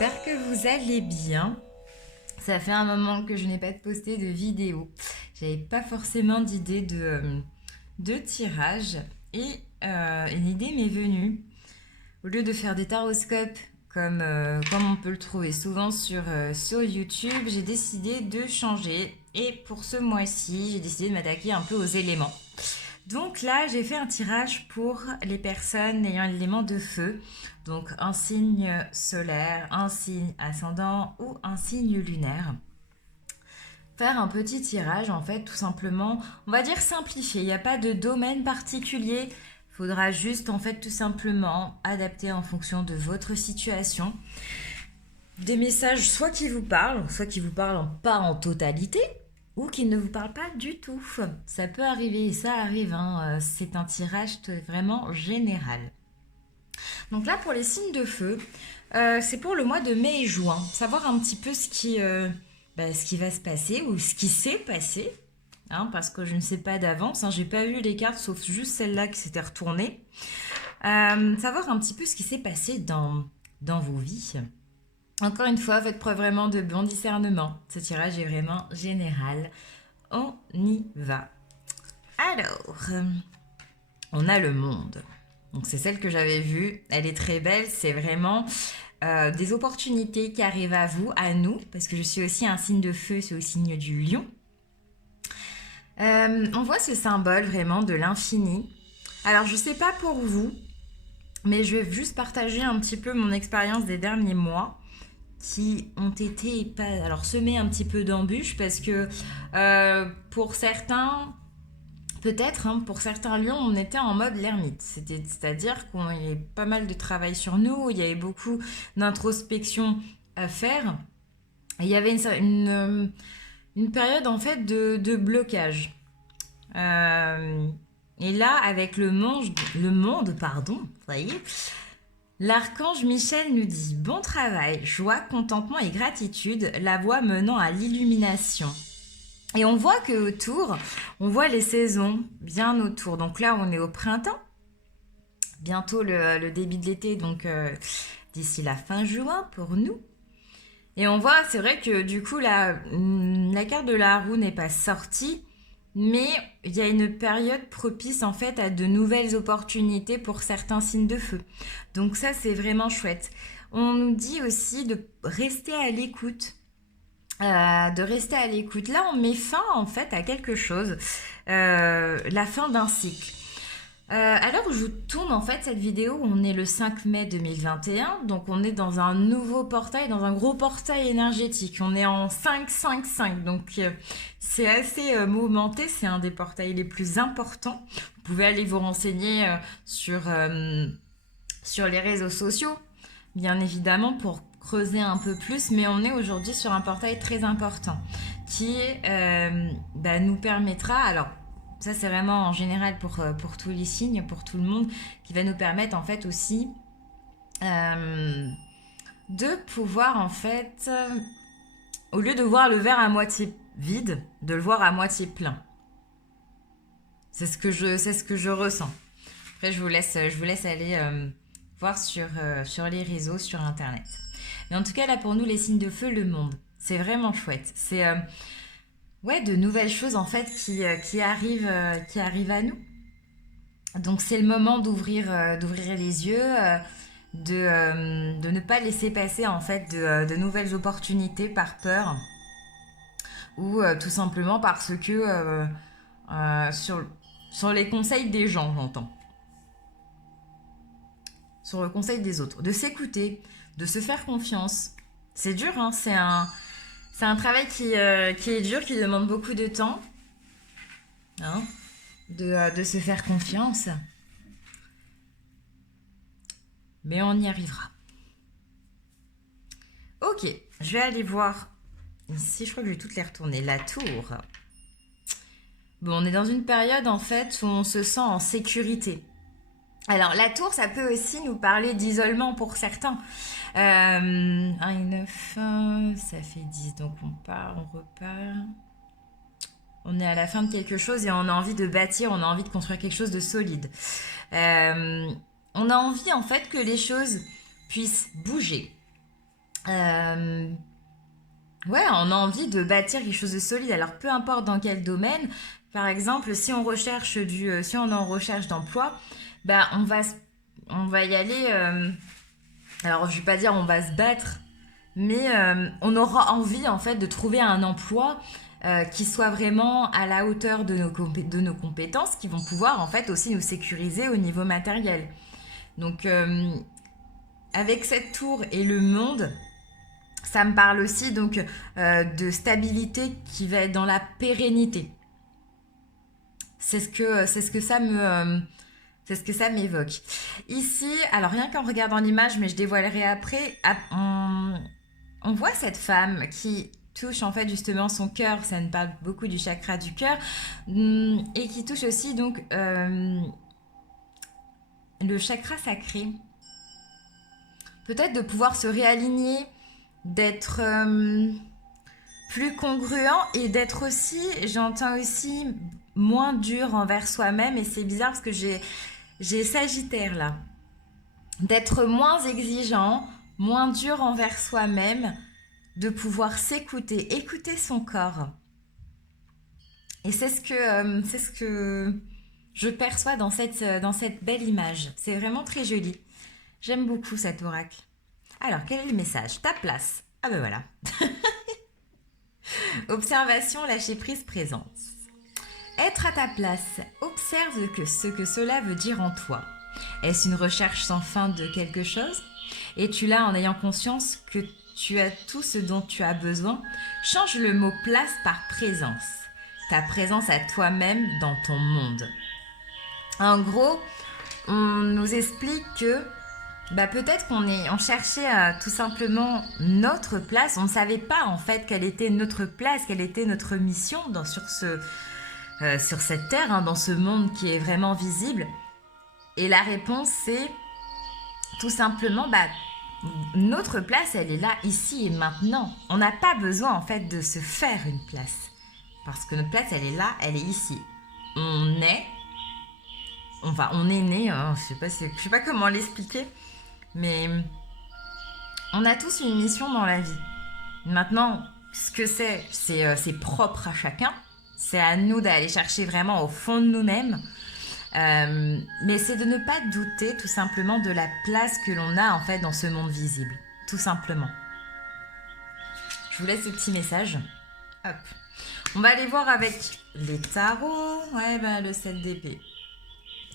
j'espère que vous allez bien. Ça fait un moment que je n'ai pas posté de vidéo. J'avais pas forcément d'idée de tirage et une idée m'est venue. Au lieu de faire des taroscopes comme on peut le trouver souvent sur YouTube, j'ai décidé de changer. Et pour ce mois-ci, j'ai décidé de m'attaquer un peu aux éléments. Donc là, j'ai fait un tirage pour les personnes ayant l'élément de feu. Donc un signe solaire, un signe ascendant ou un signe lunaire. Faire un petit tirage en fait, tout simplement, on va dire simplifié. Il n'y a pas de domaine particulier. Il faudra juste en fait tout simplement adapter en fonction de votre situation. Des messages soit qui vous parlent pas en totalité, ou qui ne vous parlent pas du tout. Ça peut arriver, et ça arrive, hein. C'est un tirage vraiment général. Donc là, pour les signes de feu, c'est pour le mois de mai et juin. Savoir un petit peu ce qui va se passer ou ce qui s'est passé. Hein, parce que je ne sais pas d'avance. Hein, j'ai pas eu les cartes, sauf juste celle-là qui s'était retournée. Savoir un petit peu ce qui s'est passé dans vos vies. Encore une fois, faites preuve vraiment de bon discernement. Ce tirage est vraiment général. On y va. Alors, on a le monde. Donc c'est celle que j'avais vue. Elle est très belle. C'est vraiment des opportunités qui arrivent à vous, à nous, parce que je suis aussi un signe de feu, c'est au signe du lion. On voit ce symbole vraiment de l'infini. Alors je sais pas pour vous, mais je vais juste partager un petit peu mon expérience des derniers mois qui ont été semés un petit peu d'embûches parce que pour certains, peut-être, hein, pour certains lions, on était en mode l'ermite. C'est-à-dire qu'il y avait pas mal de travail sur nous, il y avait beaucoup d'introspection à faire. Et il y avait une période en fait de blocage. Et là, avec le monde, pardon, vous voyez, l'archange Michel nous dit « Bon travail, joie, contentement et gratitude, la voie menant à l'illumination ». Et on voit on voit les saisons bien autour. Donc là, on est au printemps, bientôt le début de l'été, donc d'ici la fin juin pour nous. Et on voit, c'est vrai que du coup, la carte de la roue n'est pas sortie, mais il y a une période propice en fait à de nouvelles opportunités pour certains signes de feu. Donc ça, c'est vraiment chouette. On nous dit aussi de rester à l'écoute. Là, on met fin en fait à quelque chose, la fin d'un cycle. Alors, je vous tourne en fait cette vidéo, on est le 5 mai 2021, donc on est dans un nouveau portail, dans un gros portail énergétique. On est en 5-5-5, donc c'est assez mouvementé, c'est un des portails les plus importants. Vous pouvez aller vous renseigner sur les réseaux sociaux, bien évidemment, pour creuser un peu plus, mais on est aujourd'hui sur un portail très important qui nous permettra, alors ça c'est vraiment en général pour tous les signes, pour tout le monde, qui va nous permettre en fait aussi de pouvoir en fait, au lieu de voir le verre à moitié vide, de le voir à moitié plein. C'est ce que je ressens. Après je vous laisse aller voir sur les réseaux, sur internet. Mais en tout cas là pour nous les signes de feu, le monde, c'est vraiment chouette. C'est de nouvelles choses en fait qui arrivent à nous. Donc c'est le moment d'ouvrir les yeux, de ne pas laisser passer en fait de nouvelles opportunités par peur ou tout simplement parce que sur les conseils des gens, j'entends. Sur le conseil des autres, de s'écouter, de se faire confiance. C'est dur, hein, c'est un travail qui est dur, qui demande beaucoup de temps, hein, de se faire confiance. Mais on y arrivera. Ok, je vais aller voir ici, je crois que je vais toutes les retourner. La tour. Bon, on est dans une période en fait où on se sent en sécurité. Alors la tour, ça peut aussi nous parler d'isolement pour certains. 1 et 9, ça fait 10, donc on repart. On est à la fin de quelque chose et on a envie de bâtir, on a envie de construire quelque chose de solide. On a envie en fait que les choses puissent bouger. Euh, ouais, on a envie de bâtir quelque chose de solide. Alors, peu importe dans quel domaine. Par exemple, si on recherche si on est en recherche d'emploi, bah, on va y aller. Alors, je vais pas dire on va se battre, mais on aura envie en fait de trouver un emploi qui soit vraiment à la hauteur de nos compétences, qui vont pouvoir en fait aussi nous sécuriser au niveau matériel. Donc, avec cette tour et le monde, ça me parle aussi donc de stabilité qui va être dans la pérennité. C'est ce que ça me c'est ce que ça m'évoque. Ici, alors rien qu'en regardant l'image, mais je dévoilerai après, on voit cette femme qui touche en fait justement son cœur, ça nous parle beaucoup du chakra du cœur, et qui touche aussi donc le chakra sacré. Peut-être de pouvoir se réaligner, d'être plus congruent et d'être aussi, j'entends aussi, moins dur envers soi-même. Et c'est bizarre parce que j'ai Sagittaire là. D'être moins exigeant, moins dur envers soi-même, de pouvoir s'écouter, écouter son corps. Et c'est ce que je perçois dans cette belle image. C'est vraiment très joli. J'aime beaucoup cet oracle. Alors, quel est le message? Ta place. Ah ben voilà. Observation, lâcher prise, présence. Être à ta place, observe ce que cela veut dire en toi. Est-ce une recherche sans fin de quelque chose? Es-tu là en ayant conscience que tu as tout ce dont tu as besoin? Change le mot place par présence. Ta présence à toi-même dans ton monde. En gros, on nous explique que peut-être on cherchait tout simplement notre place. On ne savait pas en fait quelle était notre place, quelle était notre mission sur cette terre, hein, dans ce monde qui est vraiment visible. Et la réponse c'est tout simplement notre place, elle est là, ici et maintenant. On n'a pas besoin en fait de se faire une place. Parce que notre place, elle est là, elle est ici. On est né, hein, je sais pas comment l'expliquer, mais on a tous une mission dans la vie. Maintenant, ce que c'est propre à chacun. C'est à nous d'aller chercher vraiment au fond de nous-mêmes. Mais c'est de ne pas douter tout simplement de la place que l'on a en fait dans ce monde visible. Tout simplement. Je vous laisse ce petit message. Hop. On va aller voir avec les tarots. Ouais, le 7 d'épée.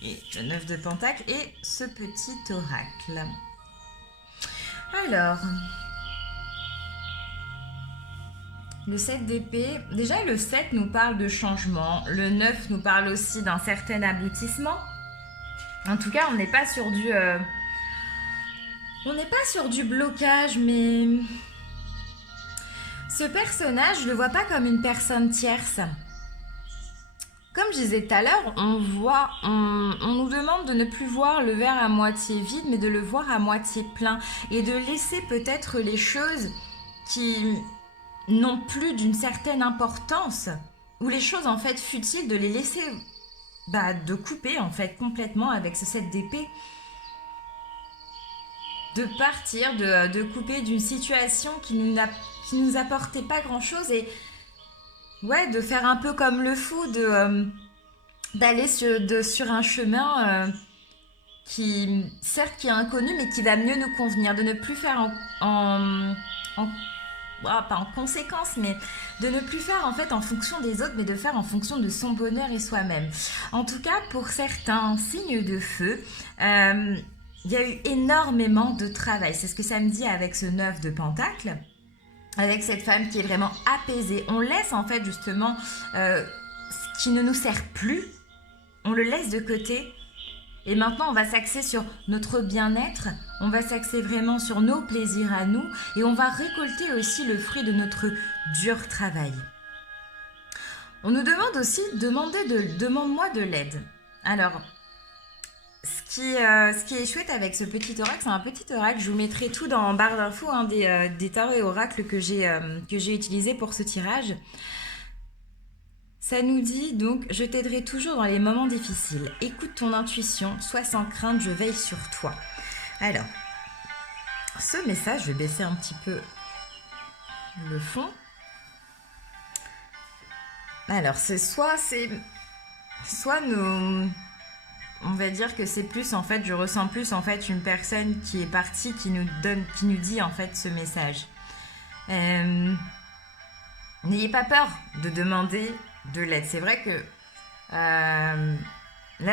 Et le 9 de pentacle et ce petit oracle. Alors, le 7 d'épée, déjà le 7 nous parle de changement, le 9 nous parle aussi d'un certain aboutissement. En tout cas, on n'est pas sur du blocage, mais ce personnage, je le vois pas comme une personne tierce. Comme je disais tout à l'heure, on nous demande de ne plus voir le verre à moitié vide, mais de le voir à moitié plein et de laisser peut-être les choses qui n'ont plus d'une certaine importance ou les choses en fait futiles, de les laisser, de couper en fait complètement avec ce 7 d'épée, de partir, de couper d'une situation qui nous apportait pas grand chose et ouais, de faire un peu comme le fou, d'aller sur un chemin certes qui est inconnu, mais qui va mieux nous convenir, de ne plus faire pas en conséquence, mais de ne plus faire en fait en fonction des autres, mais de faire en fonction de son bonheur et soi-même. En tout cas, pour certains signes de feu, il y a eu énormément de travail. C'est ce que ça me dit avec ce 9 de pentacle. Avec cette femme qui est vraiment apaisée. On laisse en fait justement ce qui ne nous sert plus, on le laisse de côté. Et maintenant, on va s'axer sur notre bien-être, on va s'axer vraiment sur nos plaisirs à nous et on va récolter aussi le fruit de notre dur travail. On nous demande aussi, demande-moi de l'aide. Alors, ce qui est chouette avec ce petit oracle, c'est un petit oracle. Je vous mettrai tout dans barre d'infos des tarots et oracles que j'ai utilisés pour ce tirage. Ça nous dit donc, je t'aiderai toujours dans les moments difficiles. Écoute ton intuition, sois sans crainte, je veille sur toi. Alors, ce message, je vais baisser un petit peu le fond. Alors, soit nos, on va dire que c'est plus en fait, je ressens plus en fait une personne qui est partie qui nous dit en fait ce message. N'ayez pas peur de demander de l'aide. C'est vrai que là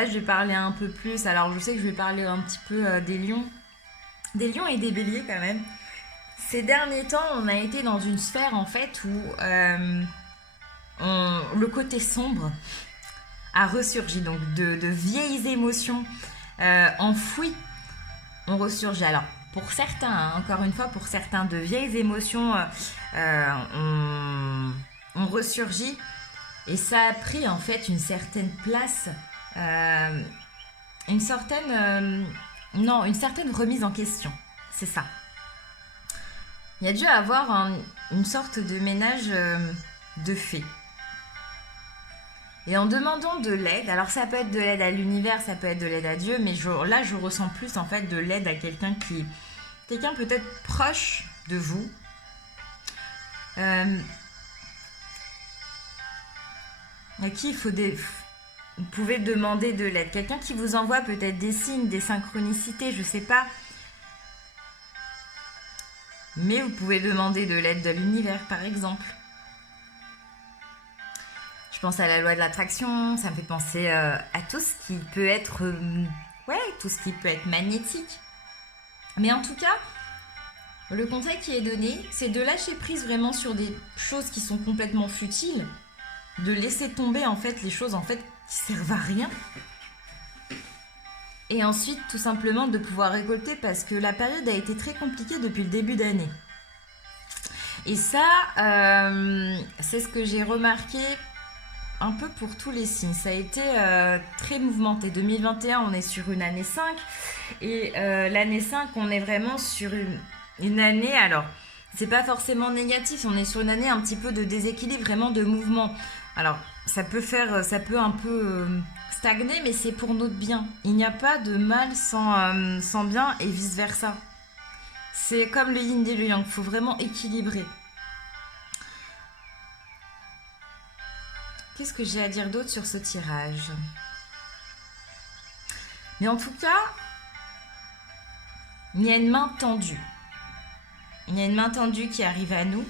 je vais parler un peu plus. Alors je sais que je vais parler un petit peu des lions et des béliers quand même. Ces derniers temps, on a été dans une sphère en fait où le côté sombre a ressurgi, donc de vieilles émotions enfouies ont ressurgi. Alors pour certains, hein, encore une fois, pour certains, de vieilles émotions ont ressurgi et ça a pris en fait une certaine place, une certaine remise en question. C'est ça. Il y a dû avoir une sorte de ménage de fait. Et en demandant de l'aide, alors ça peut être de l'aide à l'univers, ça peut être de l'aide à Dieu, mais là je ressens plus en fait de l'aide à quelqu'un peut-être proche de vous. À qui vous pouvez demander de l'aide. Quelqu'un qui vous envoie peut-être des signes, des synchronicités, je sais pas. Mais vous pouvez demander de l'aide de l'univers par exemple. Je pense à la loi de l'attraction, ça me fait penser à tout ce qui peut être tout ce qui peut être magnétique. Mais en tout cas, le conseil qui est donné, c'est de lâcher prise vraiment sur des choses qui sont complètement futiles, de laisser tomber en fait les choses en fait qui servent à rien. Et ensuite, tout simplement de pouvoir récolter parce que la période a été très compliquée depuis le début d'année. Et ça, c'est ce que j'ai remarqué un peu pour tous les signes. Ça a été très mouvementé. 2021, on est sur une année 5. Et l'année 5, on est vraiment sur une année... Alors, c'est pas forcément négatif. On est sur une année un petit peu de déséquilibre, vraiment de mouvement. Alors, ça peut un peu stagner, mais c'est pour notre bien. Il n'y a pas de mal sans bien et vice-versa. C'est comme le yin et le yang. Il faut vraiment équilibrer. Qu'est-ce que j'ai à dire d'autre sur ce tirage? Mais en tout cas, il y a une main tendue. Il y a une main tendue qui arrive à nous.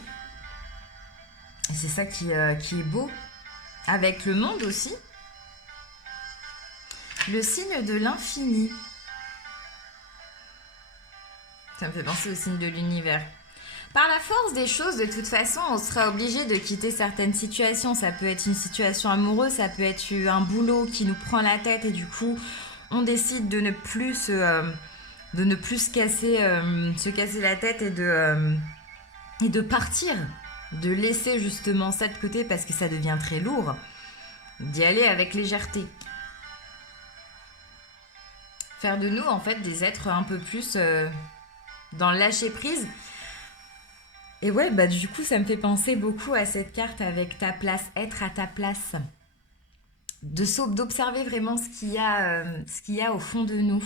Et c'est ça qui est beau. Avec le monde aussi. Le signe de l'infini. Ça me fait penser au signe de l'univers. Par la force des choses, de toute façon, on sera obligé de quitter certaines situations. Ça peut être une situation amoureuse, ça peut être un boulot qui nous prend la tête et du coup, on décide de ne plus se casser la tête et de partir, de laisser justement ça de côté parce que ça devient très lourd, d'y aller avec légèreté. Faire de nous, en fait, des êtres un peu plus dans le lâcher-prise. Et ouais, bah du coup, ça me fait penser beaucoup à cette carte avec ta place, être à ta place. D'observer vraiment ce qu'il y a au fond de nous.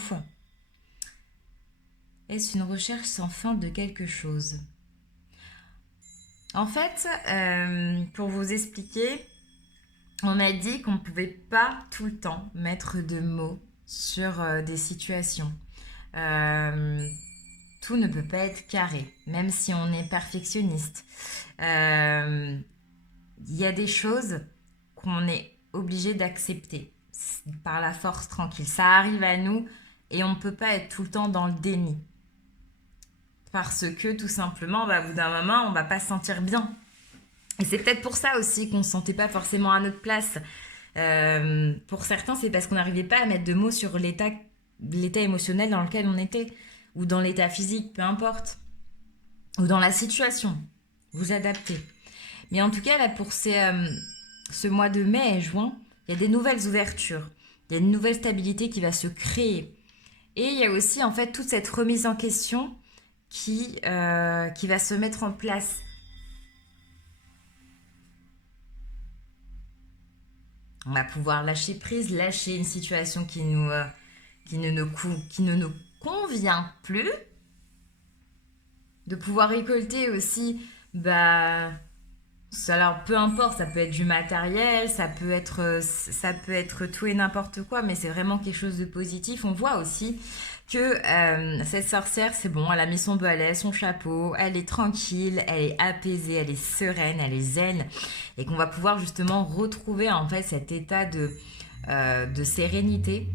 Est-ce une recherche sans fin de quelque chose? En fait, pour vous expliquer, on m'a dit qu'on ne pouvait pas tout le temps mettre de mots sur des situations. Tout ne peut pas être carré, même si on est perfectionniste. Il y a des choses qu'on est obligé d'accepter par la force tranquille. Ça arrive à nous et on ne peut pas être tout le temps dans le déni. Parce que tout simplement, au bout d'un moment, on ne va pas se sentir bien. Et c'est peut-être pour ça aussi qu'on ne se sentait pas forcément à notre place. Pour certains, c'est parce qu'on n'arrivait pas à mettre de mots sur l'état émotionnel dans lequel on était. Ou dans l'état physique, peu importe. Ou dans la situation. Vous adaptez. Mais en tout cas, là, pour ce mois de mai et juin, il y a des nouvelles ouvertures. Il y a une nouvelle stabilité qui va se créer. Et il y a aussi, en fait, toute cette remise en question qui va se mettre en place. On va pouvoir lâcher prise, lâcher une situation qui ne nous convient plus. de pouvoir récolter aussi, bah, alors peu importe, ça peut être du matériel, ça peut être tout et n'importe quoi, mais c'est vraiment quelque chose de positif. On voit aussi que cette sorcière, c'est bon, elle a mis son balai, son chapeau, elle est tranquille, elle est apaisée, elle est sereine, elle est zen, et qu'on va pouvoir justement retrouver en fait cet état de sérénité,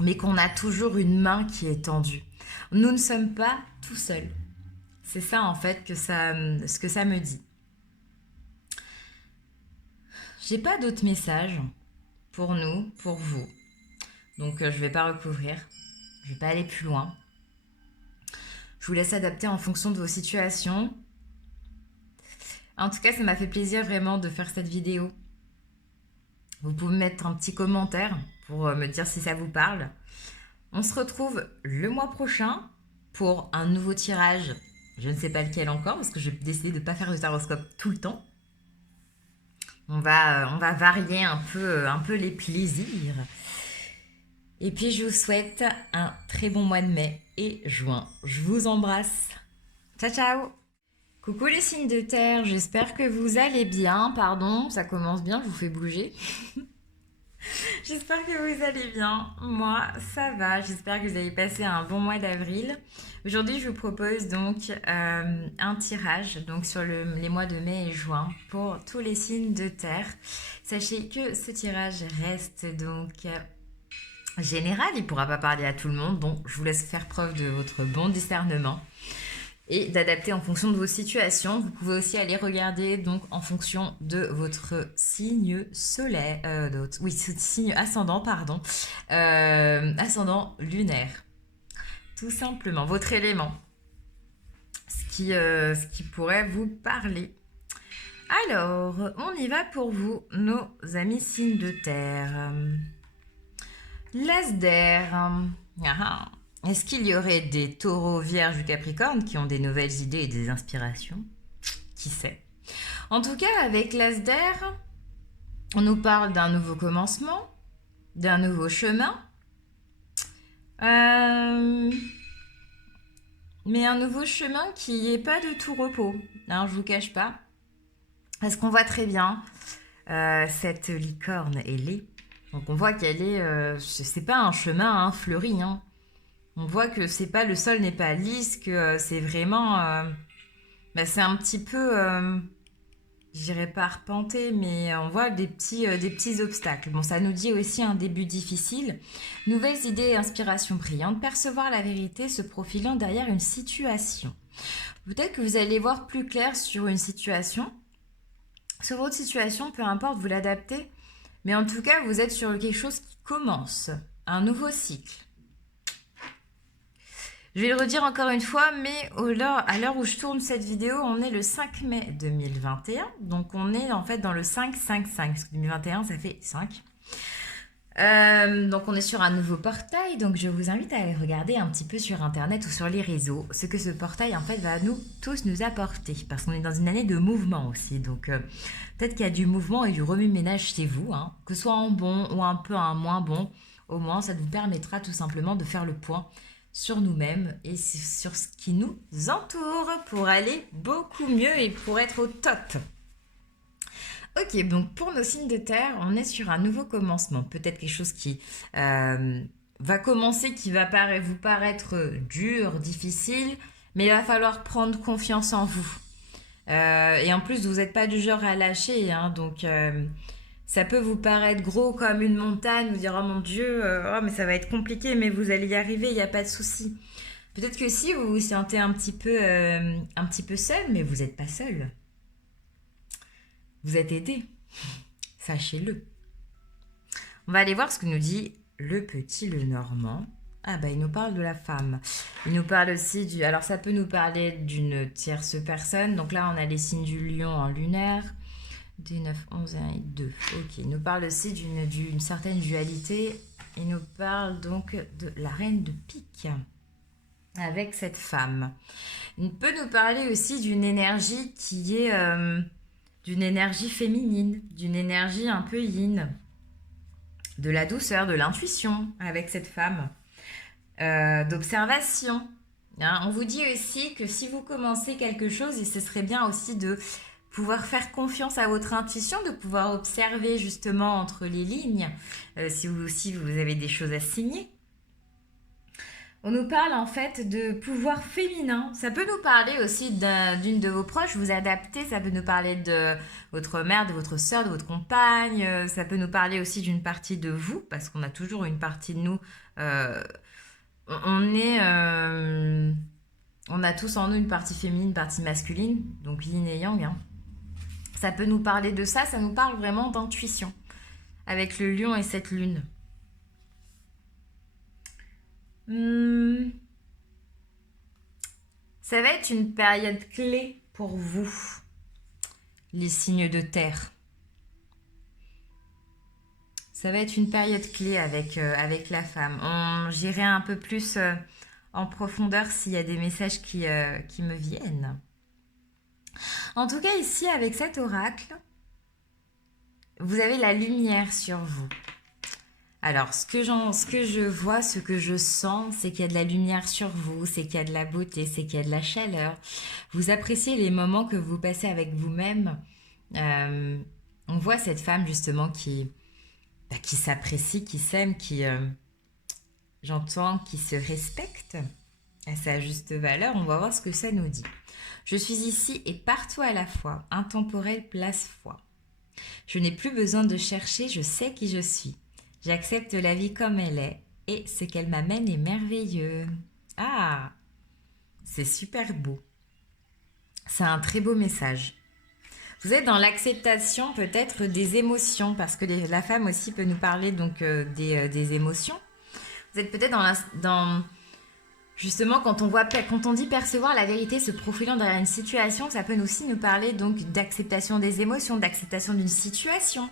mais qu'on a toujours une main qui est tendue. Nous ne sommes pas tout seuls. C'est ça en fait ce que ça me dit. J'ai pas d'autres messages pour nous, pour vous. Donc je vais pas recouvrir. Je vais pas aller plus loin. Je vous laisse adapter en fonction de vos situations. En tout cas, ça m'a fait plaisir vraiment de faire cette vidéo. Vous pouvez mettre un petit commentaire pour me dire si ça vous parle. On se retrouve le mois prochain pour un nouveau tirage. Je ne sais pas lequel encore parce que j'ai décidé de ne pas faire de taroscope tout le temps. On va varier un peu les plaisirs. Et puis je vous souhaite un très bon mois de mai et juin. Je vous embrasse. Ciao ciao. Coucou les signes de terre, j'espère que vous allez bien. Pardon, ça commence bien, je vous fais bouger. J'espère que vous allez bien. Moi, ça va. J'espère que vous avez passé un bon mois d'avril. Aujourd'hui, je vous propose donc un tirage donc sur les mois de mai et juin pour tous les signes de terre. Sachez que ce tirage reste donc général. Il ne pourra pas parler à tout le monde. Donc, je vous laisse faire preuve de votre bon discernement et d'adapter en fonction de vos situations. Vous pouvez aussi aller regarder donc en fonction de votre signe solaire, signe ascendant, pardon, ascendant lunaire, tout simplement, votre élément, ce qui pourrait vous parler. Alors, on y va pour vous, nos amis signes de terre. L'as d'air. Est-ce qu'il y aurait des taureaux, vierges ou capricornes qui ont des nouvelles idées et des inspirations? Qui sait? En tout cas, avec l'as d'air, on nous parle d'un nouveau commencement, d'un nouveau chemin, mais un nouveau chemin qui n'est pas de tout repos. Alors, je vous cache pas, parce qu'on voit très bien cette licorne, elle est. Donc on voit qu'elle est, c'est pas un chemin fleuri, hein. On voit que c'est pas, le sol n'est pas lisse, que c'est vraiment, c'est un petit peu, je dirais pas arpenté, mais on voit des petits obstacles. Bon, ça nous dit aussi un début difficile. Nouvelles idées et inspirations brillantes, percevoir la vérité se profilant derrière une situation. Peut-être que vous allez voir plus clair sur une situation, sur votre situation, peu importe, vous l'adaptez. Mais en tout cas, vous êtes sur quelque chose qui commence, un nouveau cycle. Je vais le redire encore une fois, mais à l'heure où je tourne cette vidéo, on est le 5 mai 2021. Donc on est en fait dans le 5-5-5, parce que 2021, ça fait 5. Donc on est sur un nouveau portail, donc je vous invite à aller regarder un petit peu sur internet ou sur les réseaux ce que ce portail en fait va tous nous apporter, parce qu'on est dans une année de mouvement aussi, donc peut-être qu'il y a du mouvement et du remue-ménage chez vous, hein, que ce soit en bon ou un peu en moins bon, au moins ça vous permettra tout simplement de faire le point sur nous-mêmes et sur ce qui nous entoure pour aller beaucoup mieux et pour être au top. Ok, donc pour nos signes de terre, on est sur un nouveau commencement. Peut-être quelque chose qui va commencer, qui va vous paraître dur, difficile, mais il va falloir prendre confiance en vous. Et en plus, vous n'êtes pas du genre à lâcher, hein, donc ça peut vous paraître gros comme une montagne, vous dire oh mon Dieu, mais ça va être compliqué, mais vous allez y arriver, il n'y a pas de souci. Peut-être que si vous vous sentez un petit peu seul, mais vous n'êtes pas seul. Vous êtes aidé, sachez-le. On va aller voir ce que nous dit le petit Lenormand. Ah bah il nous parle de la femme. Il nous parle aussi alors ça peut nous parler d'une tierce personne. Donc là on a les signes du lion en lunaire. 2, 9, 11, 1 et 2. Ok, il nous parle aussi d'une certaine dualité. Il nous parle donc de la reine de pique avec cette femme. Il peut nous parler aussi d'une énergie qui est... d'une énergie féminine, d'une énergie un peu yin, de la douceur, de l'intuition avec cette femme, d'observation, Hein. On vous dit aussi que si vous commencez quelque chose, et ce serait bien aussi de pouvoir faire confiance à votre intuition, de pouvoir observer justement entre les lignes, si vous aussi vous avez des choses à signer. On nous parle en fait de pouvoir féminin. Ça peut nous parler aussi d'une de vos proches, vous adapter. Ça peut nous parler de votre mère, de votre soeur, de votre compagne. Ça peut nous parler aussi d'une partie de vous, parce qu'on a toujours une partie de nous. euh, on est, on a tous en nous une partie féminine, une partie masculine, donc yin et yang. Hein. Ça peut nous parler de ça. Ça nous parle vraiment d'intuition avec le lion et cette lune. Hmm, Ça va être une période clé pour vous, les signes de terre. Ça va être une période clé avec la femme. J'irai un peu plus en profondeur s'il y a des messages qui me viennent. En tout cas, ici, avec cet oracle, vous avez la lumière sur vous. Alors, ce que je vois, ce que je sens, c'est qu'il y a de la lumière sur vous, c'est qu'il y a de la beauté, c'est qu'il y a de la chaleur. Vous appréciez les moments que vous passez avec vous-même. Euh, on voit cette femme justement qui s'apprécie, qui s'aime, j'entends, qui se respecte à sa juste valeur. On va voir ce que ça nous dit. Je suis ici et partout à la fois, intemporel place foi. Je n'ai plus besoin de chercher, je sais qui je suis. J'accepte la vie comme elle est et ce qu'elle m'amène est merveilleux. Ah, c'est super beau. C'est un très beau message. Vous êtes dans l'acceptation peut-être des émotions parce que la femme aussi peut nous parler donc des émotions. Vous êtes peut-être dans justement quand on dit percevoir la vérité se profilant derrière une situation, ça peut aussi nous parler donc d'acceptation des émotions, d'acceptation d'une situation.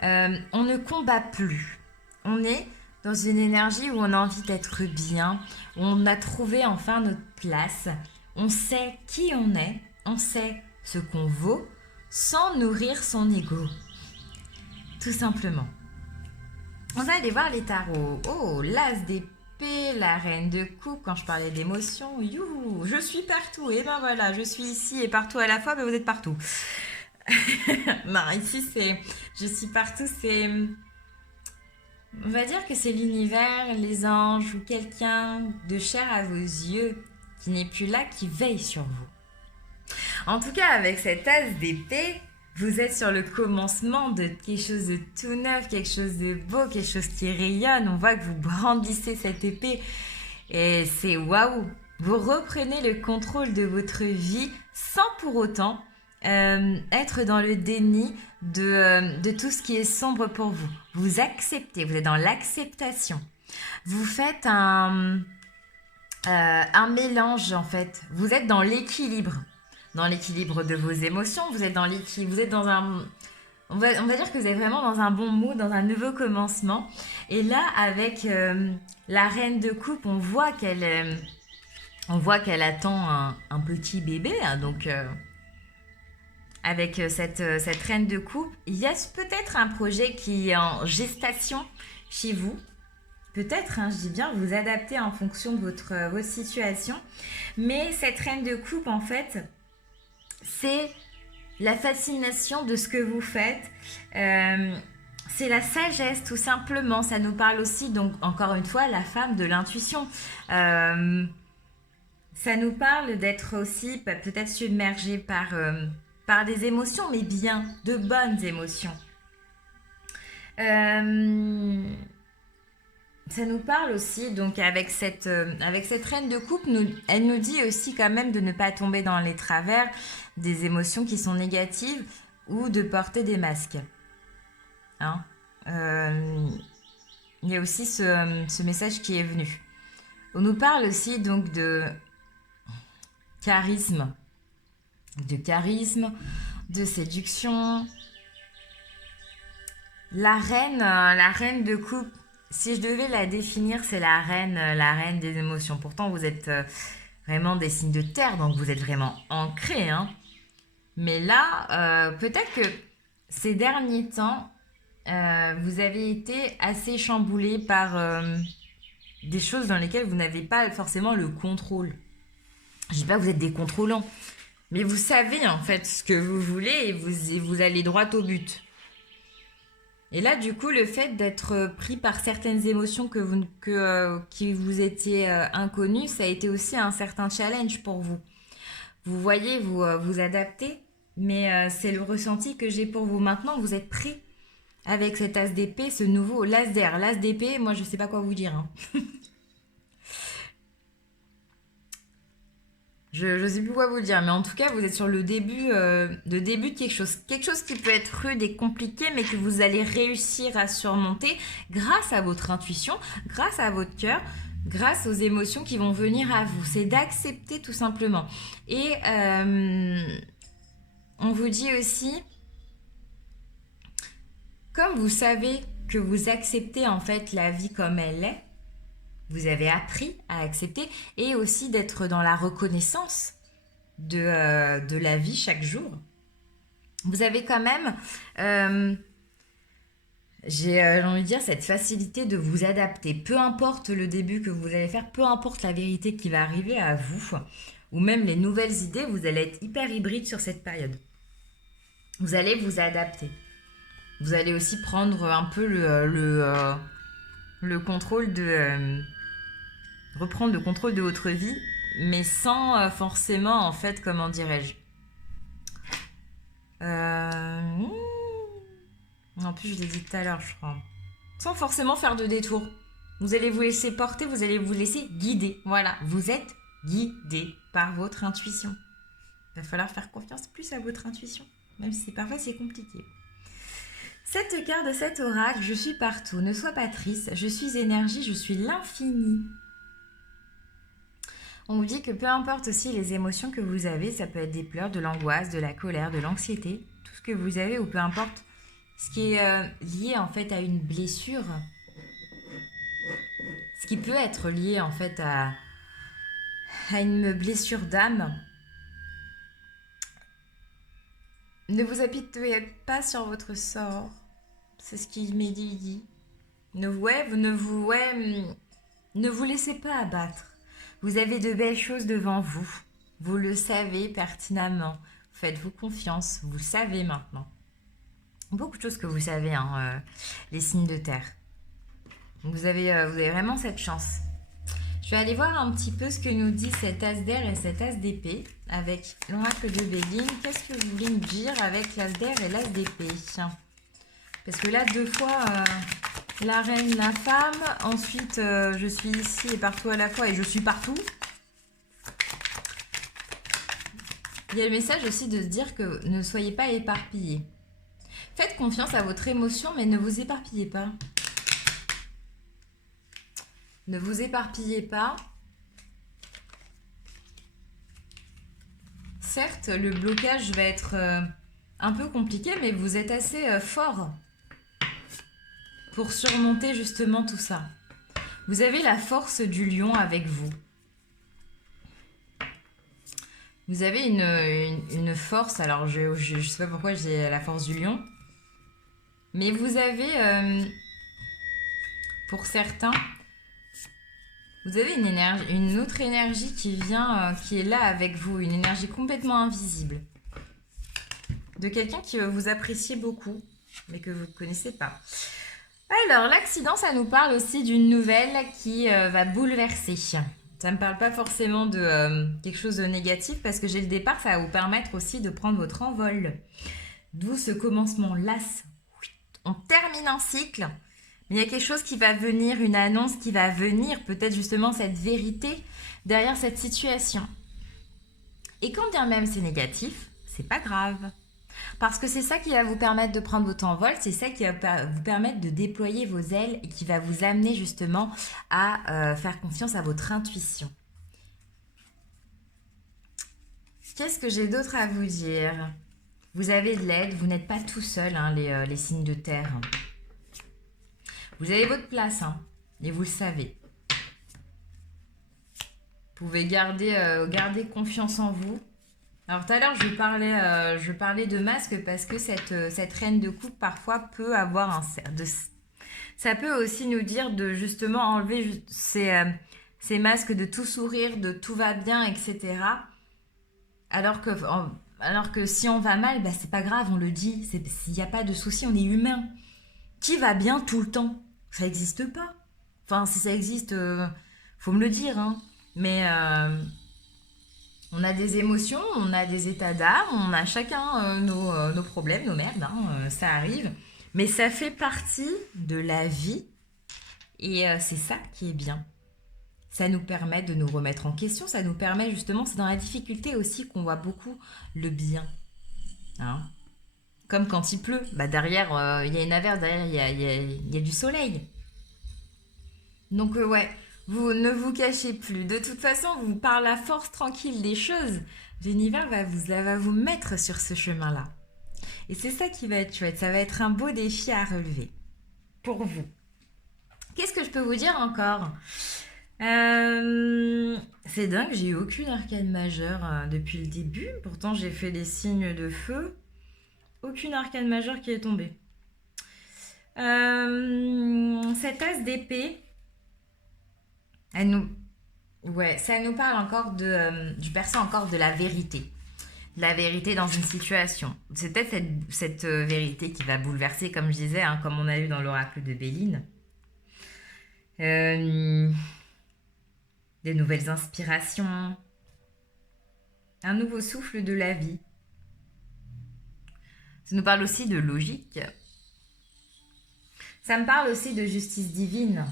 On ne combat plus. On est dans une énergie où on a envie d'être bien, où on a trouvé enfin notre place. On sait qui on sait ce qu'on vaut, sans nourrir son ego. Tout simplement. On va aller voir les tarots. Oh, l'as d'épée, la reine de coupe. Quand je parlais d'émotion, youhou, je suis partout. Et ben voilà, je suis ici et partout à la fois, mais vous êtes partout. Non, ici c'est... Je suis partout, c'est... On va dire que c'est l'univers, les anges ou quelqu'un de cher à vos yeux qui n'est plus là, qui veille sur vous. En tout cas, avec cette as d'épée, vous êtes sur le commencement de quelque chose de tout neuf, quelque chose de beau, quelque chose qui rayonne. On voit que vous brandissez cette épée et c'est waouh. Vous reprenez le contrôle de votre vie sans pour autant être dans le déni de tout ce qui est sombre pour vous. Vous acceptez, vous êtes dans l'acceptation. Vous faites un mélange en fait. Vous êtes dans l'équilibre de vos émotions. Vous êtes dans l'équilibre, vous êtes dans un... On va dire que vous êtes vraiment dans un bon mood, dans un nouveau commencement. Et là, avec la reine de coupe, on voit qu'elle attend un petit bébé. Hein, donc, avec cette reine de coupe, il y a peut-être un projet qui est en gestation chez vous. Peut-être, hein, je dis bien, vous adaptez en fonction de votre situation. Mais cette reine de coupe, en fait, c'est la fascination de ce que vous faites. C'est la sagesse, tout simplement. Ça nous parle aussi, donc, encore une fois, la femme de l'intuition. Ça nous parle d'être aussi peut-être submergé par des émotions, mais bien, de bonnes émotions. Ça nous parle aussi, donc avec cette reine de coupe, elle nous dit aussi quand même de ne pas tomber dans les travers des émotions qui sont négatives ou de porter des masques. Hein. Il y a aussi ce message qui est venu. On nous parle aussi donc de charisme, de séduction. La reine de coupe, si je devais la définir, c'est la reine des émotions. Pourtant, vous êtes vraiment des signes de terre, donc vous êtes vraiment ancrés. Hein. Mais là, peut-être que ces derniers temps, vous avez été assez chamboulé par des choses dans lesquelles vous n'avez pas forcément le contrôle. Je dis pas que vous êtes des contrôlants, mais vous savez en fait ce que vous voulez et vous allez droit au but. Et là, du coup, le fait d'être pris par certaines émotions qui vous étaient inconnues, ça a été aussi un certain challenge pour vous. Vous voyez, vous adaptez, mais c'est le ressenti que j'ai pour vous. Maintenant, vous êtes prêts avec cet as d'épée, ce nouveau l'as d'air. L'as d'épée, moi, je sais pas quoi vous dire, hein. Je ne sais plus quoi vous dire, mais en tout cas, vous êtes sur le début de quelque chose. Quelque chose qui peut être rude et compliqué, mais que vous allez réussir à surmonter grâce à votre intuition, grâce à votre cœur, grâce aux émotions qui vont venir à vous. C'est d'accepter tout simplement. Et on vous dit aussi, comme vous savez que vous acceptez en fait la vie comme elle est, vous avez appris à accepter et aussi d'être dans la reconnaissance de la vie chaque jour. Vous avez quand même, j'ai envie de dire, cette facilité de vous adapter. Peu importe le début que vous allez faire, peu importe la vérité qui va arriver à vous, ou même les nouvelles idées, vous allez être hyper hybride sur cette période. Vous allez vous adapter. Vous allez aussi prendre un peu le contrôle reprendre le contrôle de votre vie, mais sans forcément, en fait, comment dirais-je, en plus, je l'ai dit tout à l'heure, je crois. Sans forcément faire de détour. Vous allez vous laisser porter, vous allez vous laisser guider. Voilà, vous êtes guidé par votre intuition. Il va falloir faire confiance plus à votre intuition, même si parfois c'est compliqué. Cette carte de cet oracle, je suis partout, ne sois pas triste, je suis énergie, je suis l'infini. On vous dit que peu importe aussi les émotions que vous avez, ça peut être des pleurs, de l'angoisse, de la colère, de l'anxiété, tout ce que vous avez ou peu importe ce qui est lié en fait à une blessure, ce qui peut être lié en fait à une blessure d'âme. Ne vous apitoyez pas sur votre sort, c'est ce qu'il m'est dit. Ne vous laissez pas abattre. Vous avez de belles choses devant vous. Vous le savez pertinemment. Faites-vous confiance. Vous le savez maintenant. Beaucoup de choses que vous savez, hein, les signes de terre. Donc vous avez vraiment cette chance. Je vais aller voir un petit peu ce que nous dit cet as d'air et cet as d'épée avec l'oracle de Béline. Qu'est-ce que vous voulez me dire avec l'as d'air et l'as d'épée? Parce que là, 2 fois... la reine, la femme, ensuite je suis ici et partout à la fois et je suis partout. Il y a le message aussi de se dire que ne soyez pas éparpillés. Faites confiance à votre émotion mais ne vous éparpillez pas. Ne vous éparpillez pas. Certes, le blocage va être un peu compliqué mais vous êtes assez fort pour surmonter justement tout ça. Vous avez la force du lion avec vous. Vous avez une force, alors je ne sais pas pourquoi j'ai la force du lion, mais vous avez, pour certains, vous avez une autre énergie qui vient, qui est là avec vous, une énergie complètement invisible. De quelqu'un qui vous apprécie beaucoup, mais que vous ne connaissez pas. Alors, l'accident, ça nous parle aussi d'une nouvelle qui va bouleverser. Ça ne me parle pas forcément de quelque chose de négatif parce que j'ai le départ, ça va vous permettre aussi de prendre votre envol. D'où ce commencement las. On termine un cycle, mais il y a quelque chose qui va venir, une annonce qui va venir, peut-être justement cette vérité derrière cette situation. Et quand bien même c'est négatif, c'est pas grave. Parce que c'est ça qui va vous permettre de prendre votre envol, c'est ça qui va vous permettre de déployer vos ailes et qui va vous amener justement à faire confiance à votre intuition. Qu'est-ce que j'ai d'autre à vous dire? Vous avez de l'aide, vous n'êtes pas tout seul, hein, les signes de terre. Vous avez votre place, hein, et vous le savez. Vous pouvez garder confiance en vous. Alors tout à l'heure, je parlais de masque parce que cette reine de coupe parfois peut avoir ça peut aussi nous dire de justement enlever ces masques de tout sourire, de tout va bien, etc. Alors que si on va mal, bah, c'est pas grave, on le dit. Il n'y a pas de souci, on est humain. Qui va bien tout le temps? Ça n'existe pas. Enfin, si ça existe, faut me le dire, hein. Mais on a des émotions, on a des états d'âme, on a chacun nos problèmes, nos merdes, hein, ça arrive. Mais ça fait partie de la vie et c'est ça qui est bien. Ça nous permet de nous remettre en question, ça nous permet justement, c'est dans la difficulté aussi qu'on voit beaucoup le bien. Hein. Comme quand il pleut, bah derrière, il y a une averse, derrière il y a du soleil. Donc ouais, vous ne vous cachez plus. De toute façon, vous par la force tranquille des choses, l'univers va vous mettre sur ce chemin-là. Et c'est ça qui va être chouette, ça va être un beau défi à relever pour vous. Qu'est-ce que je peux vous dire encore? C'est dingue, j'ai eu aucune arcane majeure depuis le début. Pourtant, j'ai fait des signes de feu. Aucune arcane majeure qui est tombée. Cette as d'épée, ça nous parle encore je perçois encore de la vérité. La vérité dans une situation. C'est peut-être cette vérité qui va bouleverser, comme je disais, hein, comme on a eu dans l'oracle de Béline. Des nouvelles inspirations. Un nouveau souffle de la vie. Ça nous parle aussi de logique. Ça me parle aussi de justice divine.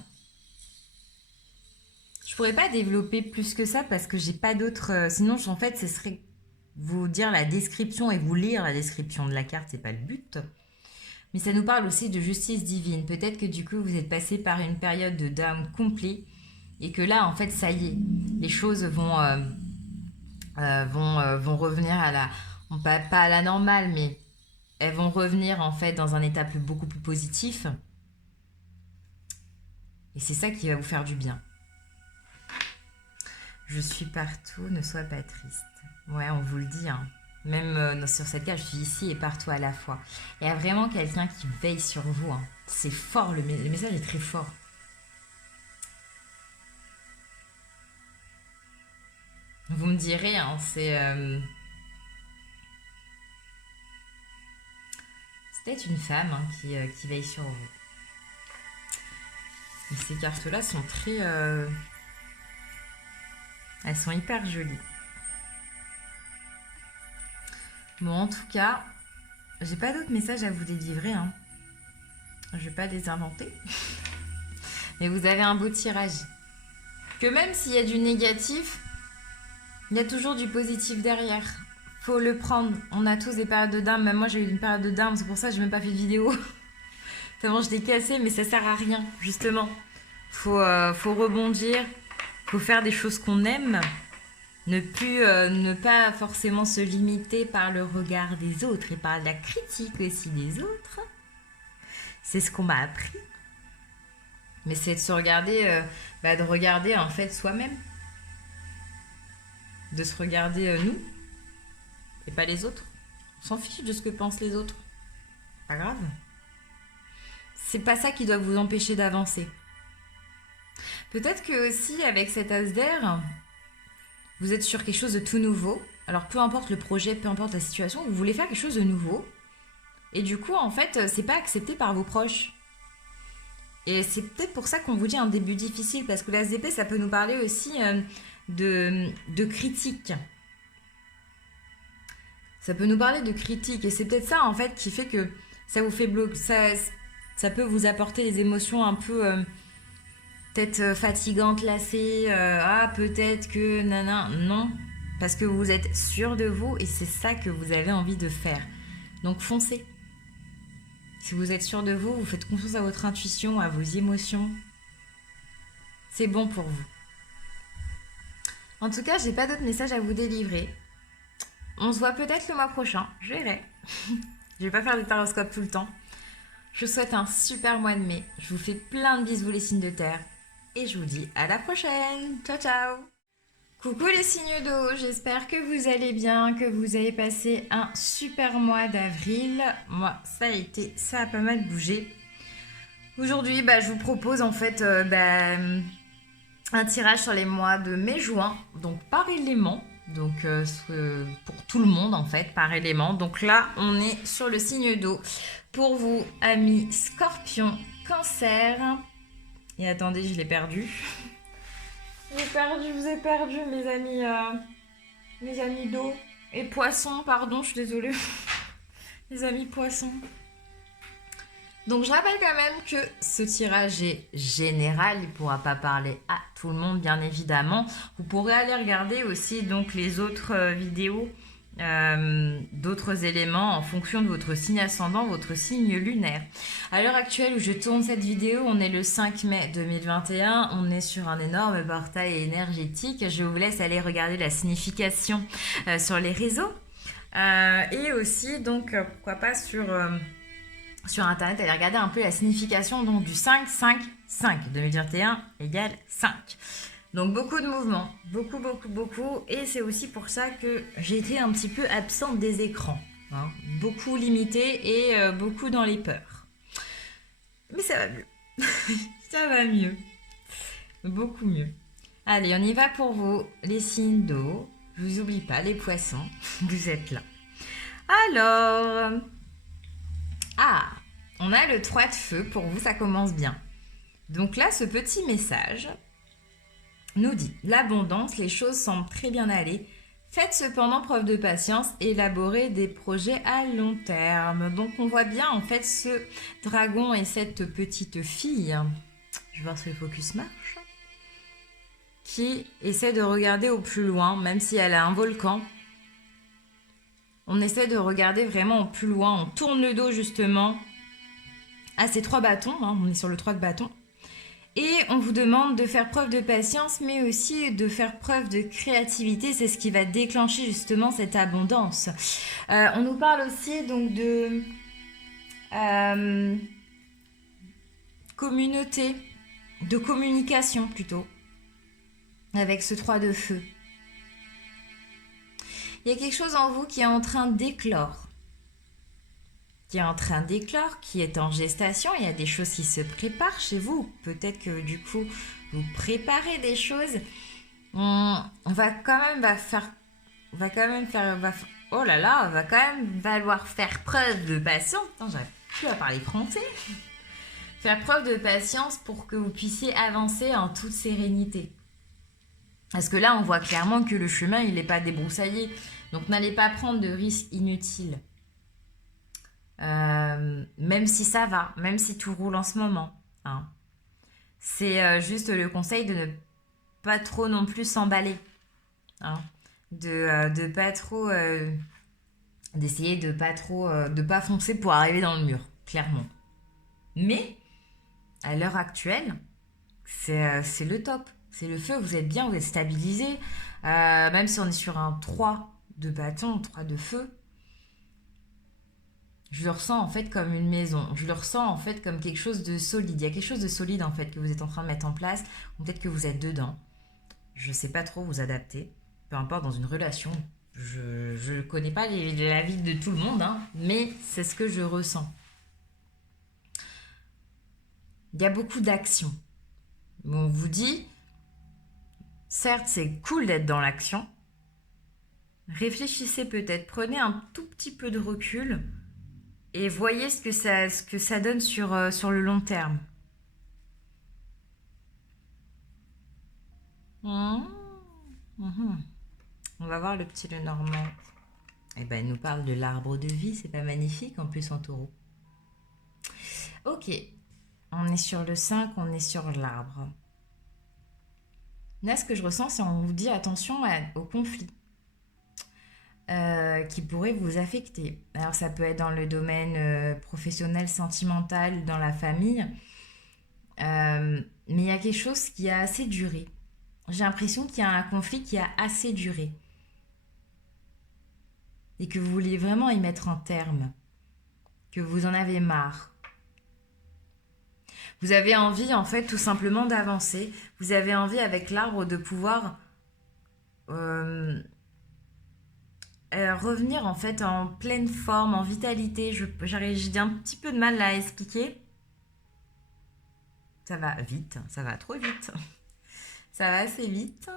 Je pourrais pas développer plus que ça parce que j'ai pas d'autres. Sinon, en fait, ce serait vous dire la description et vous lire la description de la carte, c'est pas le but. Mais ça nous parle aussi de justice divine. Peut-être que du coup, vous êtes passé par une période de down complet et que là, en fait, ça y est, les choses vont revenir à la, pas à la normale, mais elles vont revenir en fait dans un état beaucoup plus positif. Et c'est ça qui va vous faire du bien. Je suis partout, ne sois pas triste. Ouais, on vous le dit, hein. Même sur cette carte, je suis ici et partout à la fois. Il y a vraiment quelqu'un qui veille sur vous, hein. C'est fort, le message est très fort. Vous me direz, hein, c'est peut-être une femme hein, qui veille sur vous. Et ces cartes-là sont très... elles sont hyper jolies. Bon, en tout cas, j'ai pas d'autres messages à vous délivrer. Hein. Je vais pas les inventer. Mais vous avez un beau tirage. Que même s'il y a du négatif, il y a toujours du positif derrière. Faut le prendre. On a tous des périodes de down. Même moi, j'ai eu une période de down. C'est pour ça que j'ai même pas fait de vidéo. Tellement je l'ai cassé, mais ça sert à rien, justement. Faut rebondir. Faut faire des choses qu'on aime. Ne pas forcément se limiter par le regard des autres et par la critique aussi des autres. C'est ce qu'on m'a appris. Mais c'est de se regarder, de regarder en fait soi-même. De se regarder nous et pas les autres. On s'en fiche de ce que pensent les autres. Pas grave. C'est pas ça qui doit vous empêcher d'avancer. Peut-être que aussi avec cet as d'air, vous êtes sur quelque chose de tout nouveau. Alors peu importe le projet, peu importe la situation, vous voulez faire quelque chose de nouveau. Et du coup, en fait, c'est pas accepté par vos proches. Et c'est peut-être pour ça qu'on vous dit un début difficile, parce que l'ASDP, ça peut nous parler aussi de critique. Ça peut nous parler de critique. Et c'est peut-être ça, en fait, qui fait que ça vous fait bloquer. Ça peut vous apporter des émotions un peu... peut-être fatigante, lassée, peut-être que non, parce que vous êtes sûr de vous et c'est ça que vous avez envie de faire. Donc foncez. Si vous êtes sûr de vous, vous faites confiance à votre intuition, à vos émotions. C'est bon pour vous. En tout cas, j'ai pas d'autres messages à vous délivrer. On se voit peut-être le mois prochain, je verrai. Je vais pas faire des taroscopes tout le temps. Je vous souhaite un super mois de mai. Je vous fais plein de bisous les signes de terre. Et je vous dis à la prochaine. Ciao, ciao. Coucou les signes d'eau, j'espère que vous allez bien, que vous avez passé un super mois d'avril. Moi, ça a pas mal bougé. Aujourd'hui, je vous propose en fait un tirage sur les mois de mai-juin, donc par élément. Donc pour tout le monde en fait, par élément. Donc là, on est sur le signe d'eau. Pour vous, amis Scorpion, Cancer. Et attendez, je l'ai perdu. Je vous ai perdu, mes amis d'eau. Et poissons, pardon, je suis désolée. Les amis poissons. Donc je rappelle quand même que ce tirage est général, il ne pourra pas parler à tout le monde bien évidemment. Vous pourrez aller regarder aussi donc les autres vidéos, d'autres éléments en fonction de votre signe ascendant, votre signe lunaire. À l'heure actuelle où je tourne cette vidéo, on est le 5 mai 2021, on est sur un énorme portail énergétique. Je vous laisse aller regarder la signification sur les réseaux et aussi donc pourquoi pas sur internet, allez regarder un peu la signification donc du 5, 5, 5. 2021 égale 5. Donc beaucoup de mouvements, beaucoup. Et c'est aussi pour ça que j'ai été un petit peu absente des écrans. Hein. Beaucoup limité et beaucoup dans les peurs. Mais ça va mieux. Ça va mieux. Beaucoup mieux. Allez, on y va pour vous, les signes d'eau. Je vous oublie pas, les poissons. Vous êtes là. Alors... on a le 3 de feu, pour vous ça commence bien. Donc là, ce petit message nous dit « L'abondance, les choses semblent très bien aller. Faites cependant preuve de patience et élaborez des projets à long terme. » Donc on voit bien en fait ce dragon et cette petite fille, je vais voir si le focus marche, qui essaie de regarder au plus loin, même si elle a un volcan. On essaie de regarder vraiment au plus loin, on tourne le dos justement à ces 3 bâtons, hein, on est sur le 3 de bâton. Et on vous demande de faire preuve de patience, mais aussi de faire preuve de créativité. C'est ce qui va déclencher justement cette abondance. On nous parle aussi donc de communauté, de communication plutôt, avec ce 3 de feu. Il y a quelque chose en vous qui est en train d'éclore. Qui est en gestation. Il y a des choses qui se préparent chez vous. Peut-être que du coup, vous préparez des choses. On va quand même valoir faire preuve de patience. Attends, j'arrive plus à parler français. Faire preuve de patience pour que vous puissiez avancer en toute sérénité. Parce que là, on voit clairement que le chemin, il n'est pas débroussaillé. Donc, n'allez pas prendre de risques inutiles. Même si ça va, même si tout roule en ce moment. Hein. C'est juste le conseil de ne pas trop non plus s'emballer. Hein. De pas trop... d'essayer de pas foncer pour arriver dans le mur, clairement. Mais, à l'heure actuelle, c'est le top. C'est le feu, vous êtes bien, vous êtes stabilisé. Même si on est sur un 3 de bâton, 3 de feu, je le ressens en fait comme une maison. Je le ressens en fait comme quelque chose de solide. Il y a quelque chose de solide en fait que vous êtes en train de mettre en place. Ou peut-être que vous êtes dedans. Je ne sais pas trop vous adapter. Peu importe dans une relation. Je ne connais pas la vie de tout le monde. Hein, mais c'est ce que je ressens. Il y a beaucoup d'action. On vous dit, certes c'est cool d'être dans l'action. Réfléchissez peut-être. Prenez un tout petit peu de recul. Et voyez ce que ça donne sur le long terme. On va voir le petit Lenormand. Eh ben, il nous parle de l'arbre de vie. C'est pas magnifique en plus en taureau. Ok. On est sur le 5, on est sur l'arbre. Là, ce que je ressens, c'est qu'on vous dit attention au conflit. Qui pourrait vous affecter. Alors ça peut être dans le domaine professionnel, sentimental, dans la famille. Mais il y a quelque chose qui a assez duré. J'ai l'impression qu'il y a un conflit qui a assez duré. Et que vous voulez vraiment y mettre un terme. Que vous en avez marre. Vous avez envie en fait tout simplement d'avancer. Vous avez envie avec l'arbre de pouvoir... revenir en fait en pleine forme, en vitalité. J'ai un petit peu de mal à expliquer. Ça va vite, ça va trop vite. Ça va assez vite.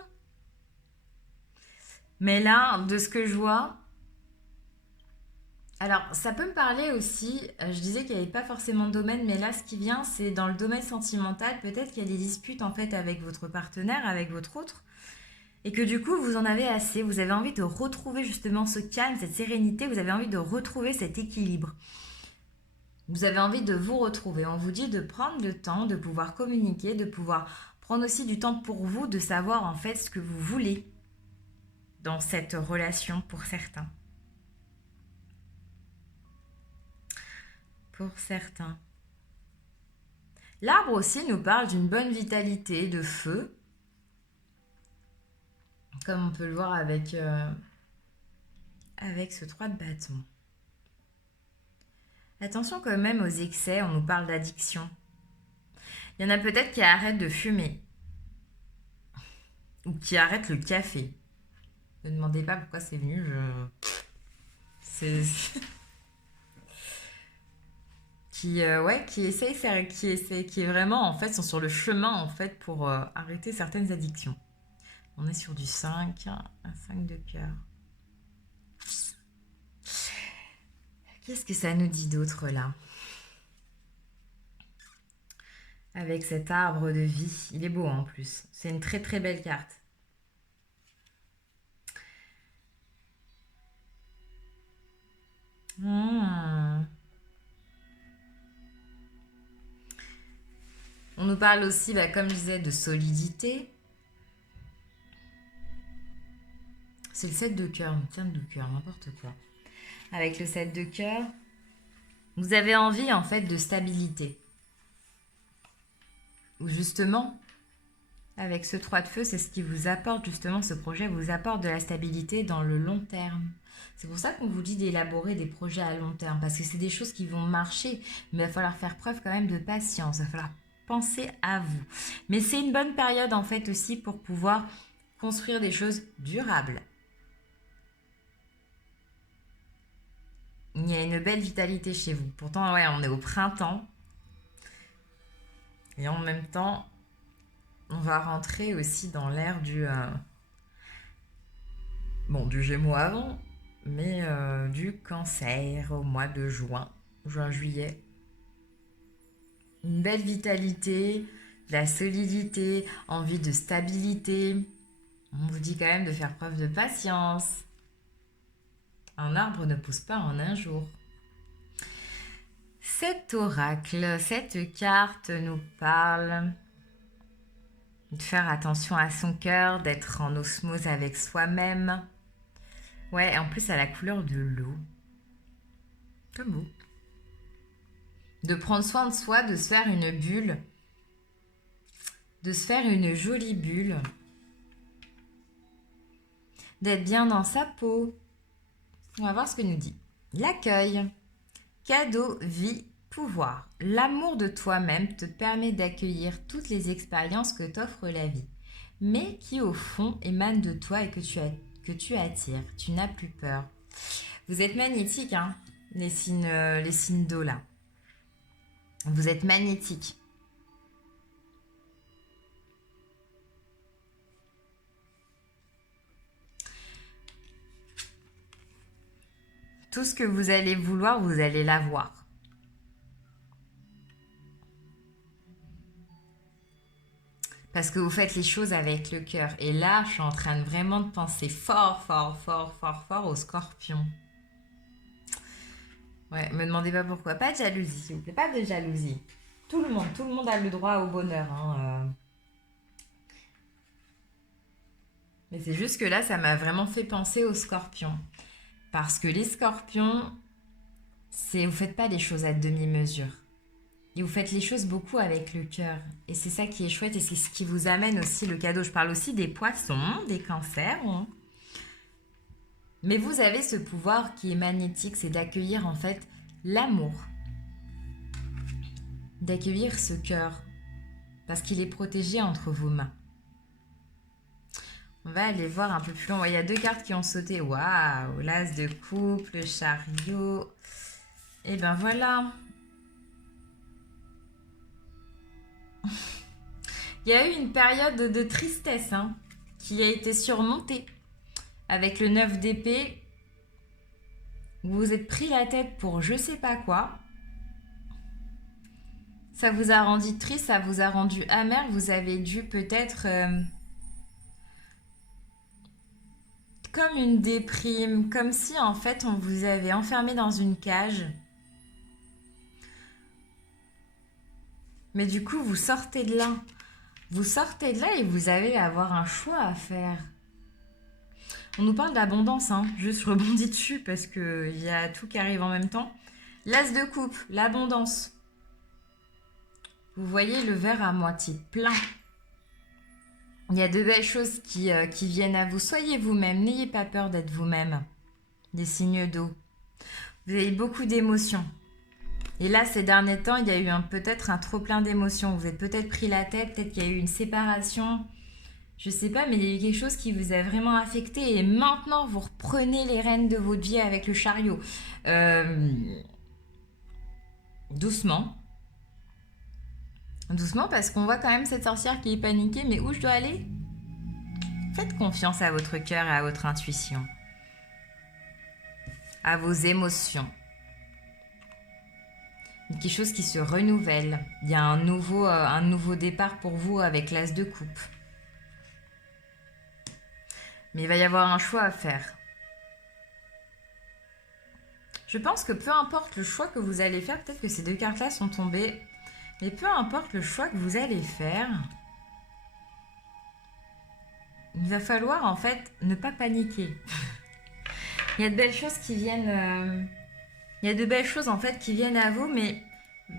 Mais là, de ce que je vois, alors ça peut me parler aussi, je disais qu'il n'y avait pas forcément de domaine, mais là ce qui vient, c'est dans le domaine sentimental, peut-être qu'il y a des disputes en fait avec votre partenaire, avec votre autre, et que du coup vous en avez assez, vous avez envie de retrouver justement ce calme, cette sérénité, vous avez envie de retrouver cet équilibre. Vous avez envie de vous retrouver. On vous dit de prendre le temps, de pouvoir communiquer, de pouvoir prendre aussi du temps pour vous, de savoir en fait ce que vous voulez dans cette relation pour certains. Pour certains. L'arbre aussi nous parle d'une bonne vitalité, de feu, comme on peut le voir avec ce 3 de bâton. Attention quand même aux excès, on nous parle d'addiction. Il y en a peut-être qui arrêtent de fumer ou qui arrêtent le café. Ne me demandez pas pourquoi c'est venu, c'est qui essaye, qui est vraiment en fait sont sur le chemin en fait pour arrêter certaines addictions. On est sur du 5, un 5 de cœur. Qu'est-ce que ça nous dit d'autre là? Avec cet arbre de vie, il est beau en plus. C'est une très très belle carte. On nous parle aussi, comme je disais, de solidité. C'est le 7 de cœur, une 5 de cœur, n'importe quoi. Avec le 7 de cœur, vous avez envie en fait de stabilité. Ou justement, avec ce 3 de feu, c'est ce qui vous apporte justement, ce projet vous apporte de la stabilité dans le long terme. C'est pour ça qu'on vous dit d'élaborer des projets à long terme, parce que c'est des choses qui vont marcher, mais il va falloir faire preuve quand même de patience, il va falloir penser à vous. Mais c'est une bonne période en fait aussi pour pouvoir construire des choses durables. Il y a une belle vitalité chez vous. Pourtant, ouais, on est au printemps. Et en même temps, on va rentrer aussi dans l'ère du Gémeaux avant, mais du Cancer au mois de juin-juillet. Une belle vitalité, de la solidité, envie de stabilité. On vous dit quand même de faire preuve de patience. Un arbre ne pousse pas en un jour. Cet oracle, cette carte nous parle de faire attention à son cœur, d'être en osmose avec soi-même. Ouais, en plus à la couleur de l'eau. Comme vous. De prendre soin de soi, de se faire une bulle. De se faire une jolie bulle. D'être bien dans sa peau. On va voir ce que nous dit. L'accueil. Cadeau, vie, pouvoir. L'amour de toi-même te permet d'accueillir toutes les expériences que t'offre la vie, mais qui au fond émanent de toi et que tu attires. Tu n'as plus peur. Vous êtes magnétiques, hein, les signes d'eau là. Vous êtes magnétiques. Tout ce que vous allez vouloir, vous allez l'avoir. Parce que vous faites les choses avec le cœur. Et là, je suis en train de vraiment de penser fort au Scorpion. Ouais, me demandez pas pourquoi. Pas de jalousie, s'il vous plaît. Pas de jalousie. Tout le monde a le droit au bonheur. Mais c'est juste que là, ça m'a vraiment fait penser aux Scorpions. Parce que les Scorpions, vous faites pas les choses à demi-mesure. Et vous faites les choses beaucoup avec le cœur. Et c'est ça qui est chouette et c'est ce qui vous amène aussi le cadeau. Je parle aussi des poissons, des cancers. Mais vous avez ce pouvoir qui est magnétique, c'est d'accueillir en fait l'amour. D'accueillir ce cœur. Parce qu'il est protégé entre vos mains. On va aller voir un peu plus loin. Il y a 2 cartes qui ont sauté. Waouh! L'as de coupe, le chariot. Et ben voilà. Il y a eu une période de tristesse hein, qui a été surmontée avec le 9 d'épée. Vous vous êtes pris la tête pour je sais pas quoi. Ça vous a rendu triste, ça vous a rendu amer. Vous avez dû peut-être comme une déprime, comme si en fait on vous avait enfermé dans une cage. Mais du coup, vous sortez de là. Vous sortez de là et vous allez avoir un choix à faire. On nous parle d'abondance, hein. Juste je rebondis dessus parce qu'il y a tout qui arrive en même temps. L'as de coupe, l'abondance. Vous voyez le verre à moitié plein. Il y a de belles choses qui viennent à vous. Soyez vous-même, n'ayez pas peur d'être vous-même. Des signes d'eau. Vous avez beaucoup d'émotions. Et là, ces derniers temps, il y a eu peut-être un trop plein d'émotions. Vous êtes peut-être pris la tête, peut-être qu'il y a eu une séparation. Je sais pas, mais il y a eu quelque chose qui vous a vraiment affecté. Et maintenant, vous reprenez les rênes de votre vie avec le chariot. Doucement. Doucement, parce qu'on voit quand même cette sorcière qui est paniquée. Mais où je dois aller? Faites confiance à votre cœur et à votre intuition. À vos émotions. Quelque chose qui se renouvelle. Il y a un nouveau départ pour vous avec l'as de coupe. Mais il va y avoir un choix à faire. Je pense que peu importe le choix que vous allez faire, peut-être que ces deux cartes-là sont tombées, mais peu importe le choix que vous allez faire, il va falloir en fait ne pas paniquer. Il y a de belles choses qui viennent... il y a de belles choses en fait qui viennent à vous, mais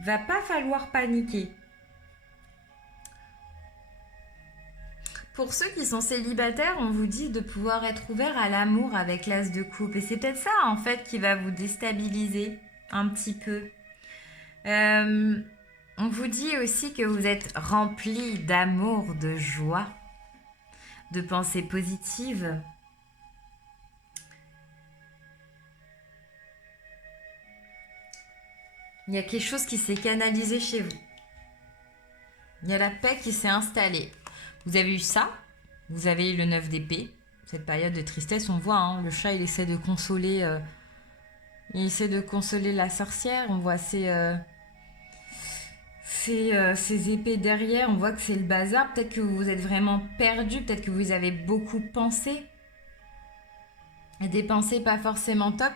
va pas falloir paniquer. Pour ceux qui sont célibataires, on vous dit de pouvoir être ouvert à l'amour avec l'as de coupe. Et c'est peut-être ça en fait qui va vous déstabiliser un petit peu. On vous dit aussi que vous êtes rempli d'amour, de joie, de pensées positives. Il y a quelque chose qui s'est canalisé chez vous. Il y a la paix qui s'est installée. Vous avez eu ça, vous avez eu le 9 d'épée. Cette période de tristesse, on voit, hein, le chat, il essaie de consoler la sorcière. On voit ses épées derrière. On voit que c'est le bazar. Peut-être que vous êtes vraiment perdu. Peut-être que vous avez beaucoup pensé. Et des pensées pas forcément top.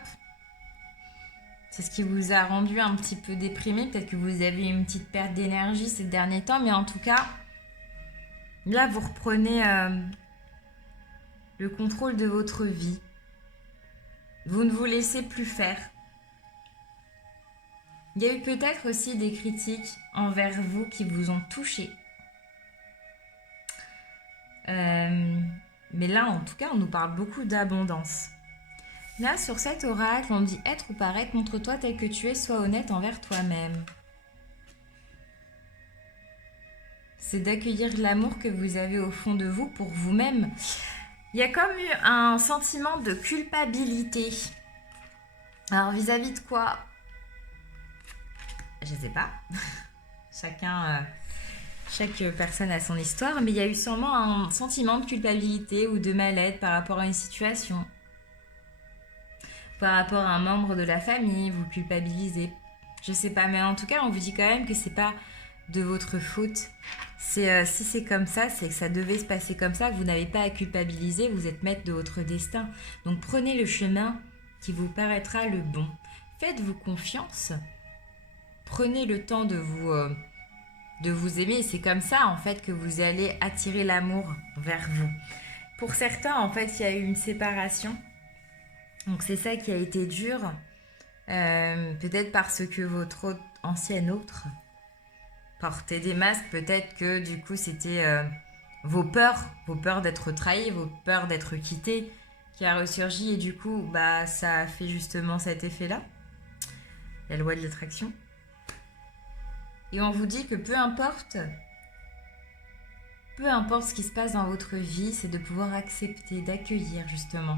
C'est ce qui vous a rendu un petit peu déprimé. Peut-être que vous avez eu une petite perte d'énergie ces derniers temps. Mais en tout cas, là, vous reprenez le contrôle de votre vie. Vous ne vous laissez plus faire. Il y a eu peut-être aussi des critiques envers vous qui vous ont touché. Mais là, en tout cas, on nous parle beaucoup d'abondance. Là, sur cet oracle, on dit être ou paraître, montre-toi tel que tu es, sois honnête envers toi-même. C'est d'accueillir l'amour que vous avez au fond de vous pour vous-même. Il y a comme eu un sentiment de culpabilité. Alors, vis-à-vis de quoi? Je ne sais pas. Chaque personne a son histoire, mais il y a eu sûrement un sentiment de culpabilité ou de mal-être par rapport à une situation. Par rapport à un membre de la famille, vous culpabilisez. Je sais pas, mais en tout cas, on vous dit quand même que c'est pas de votre faute. Si c'est comme ça, c'est que ça devait se passer comme ça, que vous n'avez pas à culpabiliser, vous êtes maître de votre destin. Donc prenez le chemin qui vous paraîtra le bon. Faites-vous confiance. Prenez le temps de vous aimer. C'est comme ça, en fait, que vous allez attirer l'amour vers vous. Pour certains, en fait, il y a eu une séparation. Donc c'est ça qui a été dur, peut-être parce que votre ancienne autre portait des masques, peut-être que du coup c'était vos peurs d'être trahi, vos peurs d'être quitté qui a ressurgi et du coup bah ça a fait justement cet effet-là, la loi de l'attraction. Et on vous dit que peu importe ce qui se passe dans votre vie, c'est de pouvoir accepter, d'accueillir justement.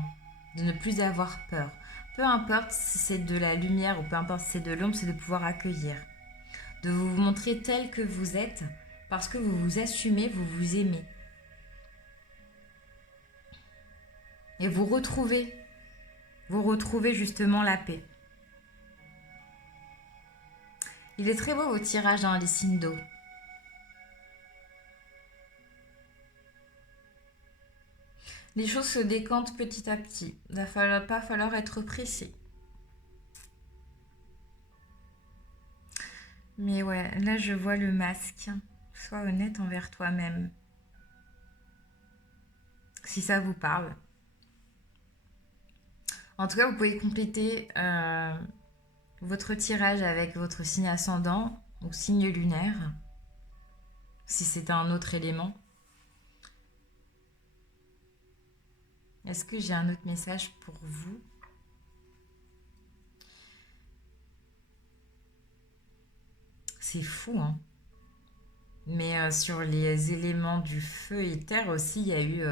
De ne plus avoir peur. Peu importe si c'est de la lumière ou peu importe si c'est de l'ombre, c'est de pouvoir accueillir. De vous montrer tel que vous êtes Parce que vous vous assumez, vous vous aimez. Et vous retrouvez justement la paix. Il est très beau vos tirages dans les signes d'eau. Les choses se décantent petit à petit. Il ne va pas falloir être pressé. Mais ouais, là je vois le masque. Sois honnête envers toi-même. Si ça vous parle. En tout cas, vous pouvez compléter votre tirage avec votre signe ascendant ou signe lunaire, si c'est un autre élément. Est-ce que j'ai un autre message pour vous? C'est fou, hein. Mais sur les éléments du feu et terre aussi, il y a eu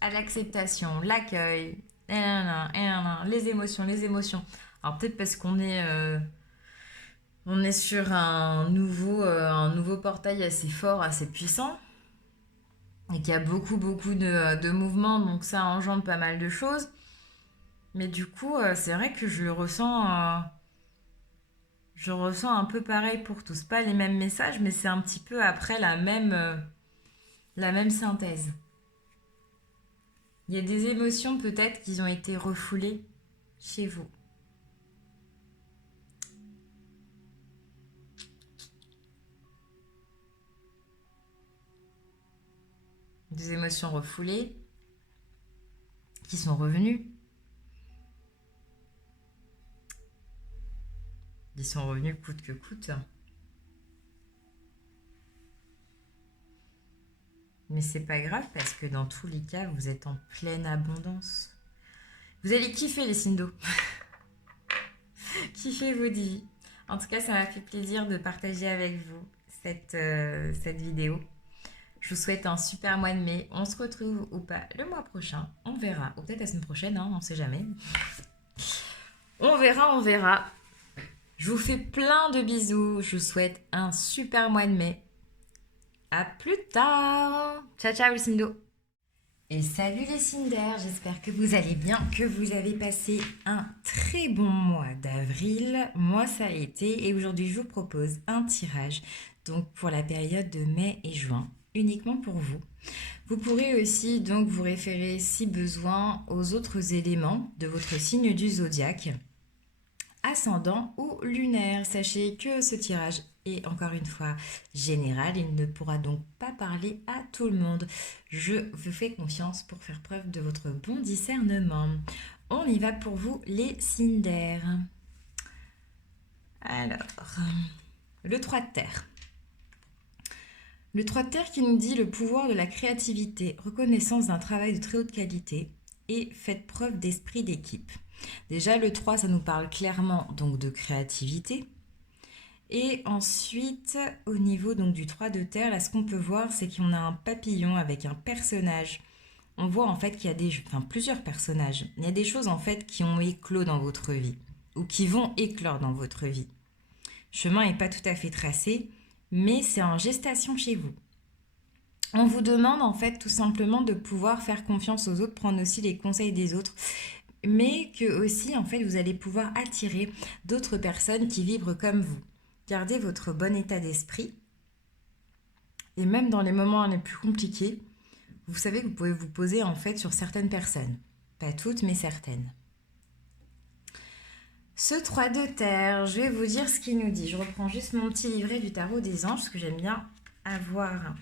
à l'acceptation, l'accueil, les émotions, les émotions. Alors peut-être parce qu'on est, on est sur un nouveau portail assez fort, assez puissant, et qu'il y a beaucoup de mouvements, donc ça engendre pas mal de choses. Mais du coup, c'est vrai que je ressens un peu pareil pour tous. Pas les mêmes messages, mais c'est un petit peu après la même synthèse. Il y a des émotions peut-être qui ont été refoulées chez vous. Des émotions refoulées qui sont revenues. Ils sont revenus coûte que coûte. Mais c'est pas grave parce que dans tous les cas, vous êtes en pleine abondance. Vous allez kiffer les signes d'eau. Kiffez votre vie. En tout cas, ça m'a fait plaisir de partager avec vous cette vidéo. Je vous souhaite un super mois de mai. On se retrouve ou pas le mois prochain. On verra. Ou peut-être la semaine prochaine, hein, on ne sait jamais. On verra. Je vous fais plein de bisous. Je vous souhaite un super mois de mai. À plus tard. Ciao, ciao les signes d'eau. Et salut les signes d'air, j'espère que vous allez bien, que vous avez passé un très bon mois d'avril. Moi ça a été et aujourd'hui je vous propose un tirage donc pour la période de mai et juin, uniquement pour vous. Vous pourrez aussi donc vous référer si besoin aux autres éléments de votre signe du zodiaque, ascendant ou lunaire. Sachez que ce tirage est encore une fois général, il ne pourra donc pas parler à tout le monde. Je vous fais confiance pour faire preuve de votre bon discernement. On y va pour vous les signes d'air. Alors, le 3 de terre. Le 3 de terre qui nous dit le pouvoir de la créativité, reconnaissance d'un travail de très haute qualité et faites preuve d'esprit d'équipe. Déjà, le 3, ça nous parle clairement donc de créativité. Et ensuite, au niveau donc du 3 de terre, là, ce qu'on peut voir, c'est qu'on a un papillon avec un personnage. On voit en fait qu'il y a plusieurs personnages. Il y a des choses en fait qui ont éclos dans votre vie ou qui vont éclore dans votre vie. Le chemin n'est pas tout à fait tracé, mais c'est en gestation chez vous. On vous demande en fait tout simplement de pouvoir faire confiance aux autres, prendre aussi les conseils des autres, mais que aussi en fait vous allez pouvoir attirer d'autres personnes qui vibrent comme vous. Gardez votre bon état d'esprit et même dans les moments les plus compliqués, vous savez que vous pouvez vous poser en fait sur certaines personnes, pas toutes mais certaines. Ce 3 de terre, je vais vous dire ce qu'il nous dit. Je reprends juste mon petit livret du tarot des anges parce que j'aime bien avoir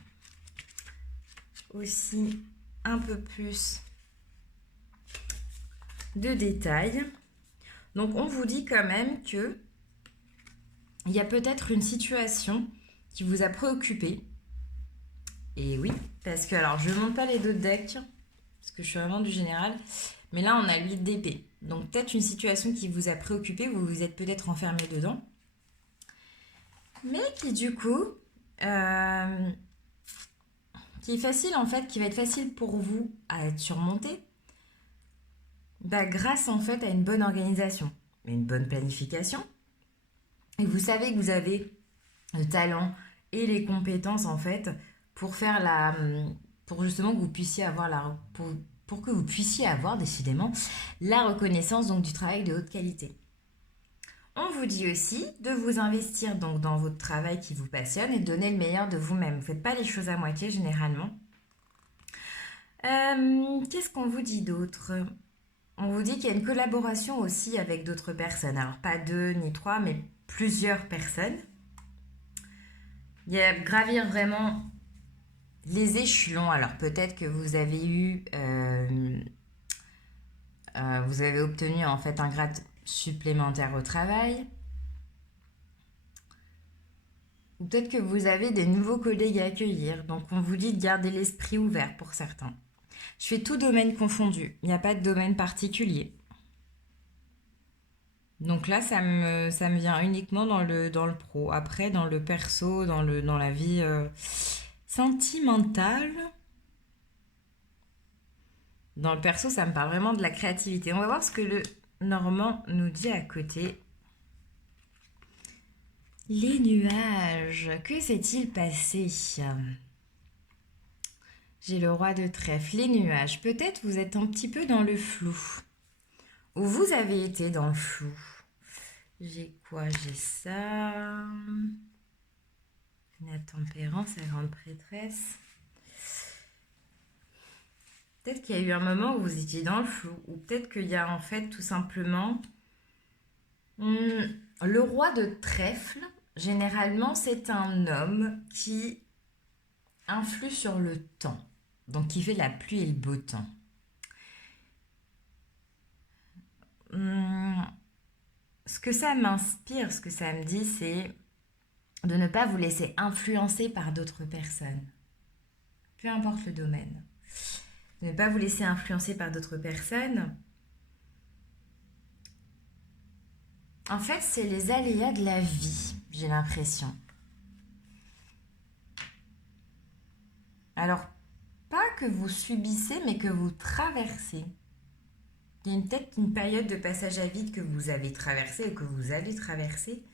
aussi un peu plus de détails. Donc on vous dit quand même que il y a peut-être une situation qui vous a préoccupé. Et oui, parce que alors je ne monte pas les deux decks parce que je suis vraiment du général, mais là on a 8 d'épée. Donc peut-être une situation qui vous a préoccupé, vous vous êtes peut-être enfermé dedans, mais qui du coup qui est facile en fait, qui va être facile pour vous à être surmonté, grâce en fait à une bonne organisation, une bonne planification. Et vous savez que vous avez le talent et les compétences en fait pour faire pour justement que vous puissiez avoir pour que vous puissiez avoir décidément la reconnaissance donc du travail de haute qualité. On vous dit aussi de vous investir donc dans votre travail qui vous passionne et de donner le meilleur de vous-même. Vous ne faites pas les choses à moitié généralement. Qu'est-ce qu'on vous dit d'autre? On vous dit qu'il y a une collaboration aussi avec d'autres personnes. Alors pas 2 ni 3, mais plusieurs personnes. Il y a gravir vraiment les échelons. Alors peut-être que vous avez vous avez obtenu en fait un grade supplémentaire au travail. Ou peut-être que vous avez des nouveaux collègues à accueillir. Donc on vous dit de garder l'esprit ouvert pour certains. Je fais tout domaine confondu. Il n'y a pas de domaine particulier. Donc là, ça me vient uniquement dans le pro. Après, dans le perso, dans la vie sentimentale. Dans le perso, ça me parle vraiment de la créativité. On va voir ce que le Normand nous dit à côté. Les nuages, que s'est-il passé? J'ai le roi de trèfle, les nuages. Peut-être vous êtes un petit peu dans le flou. Ou vous avez été dans le flou. J'ai quoi? J'ai ça. La tempérance, la grande prêtresse. Peut-être qu'il y a eu un moment où vous étiez dans le flou. Ou peut-être qu'il y a en fait tout simplement... le roi de trèfle, généralement, c'est un homme qui influe sur le temps. Donc, qui fait la pluie et le beau temps. Ce que ça m'inspire, ce que ça me dit, c'est de ne pas vous laisser influencer par d'autres personnes. Peu importe le domaine. De ne pas vous laisser influencer par d'autres personnes. En fait, c'est les aléas de la vie, j'ai l'impression. Alors, pas que vous subissez, mais que vous traversez. Il y a peut-être une période de passage à vide que vous avez traversée ou que vous allez traverser.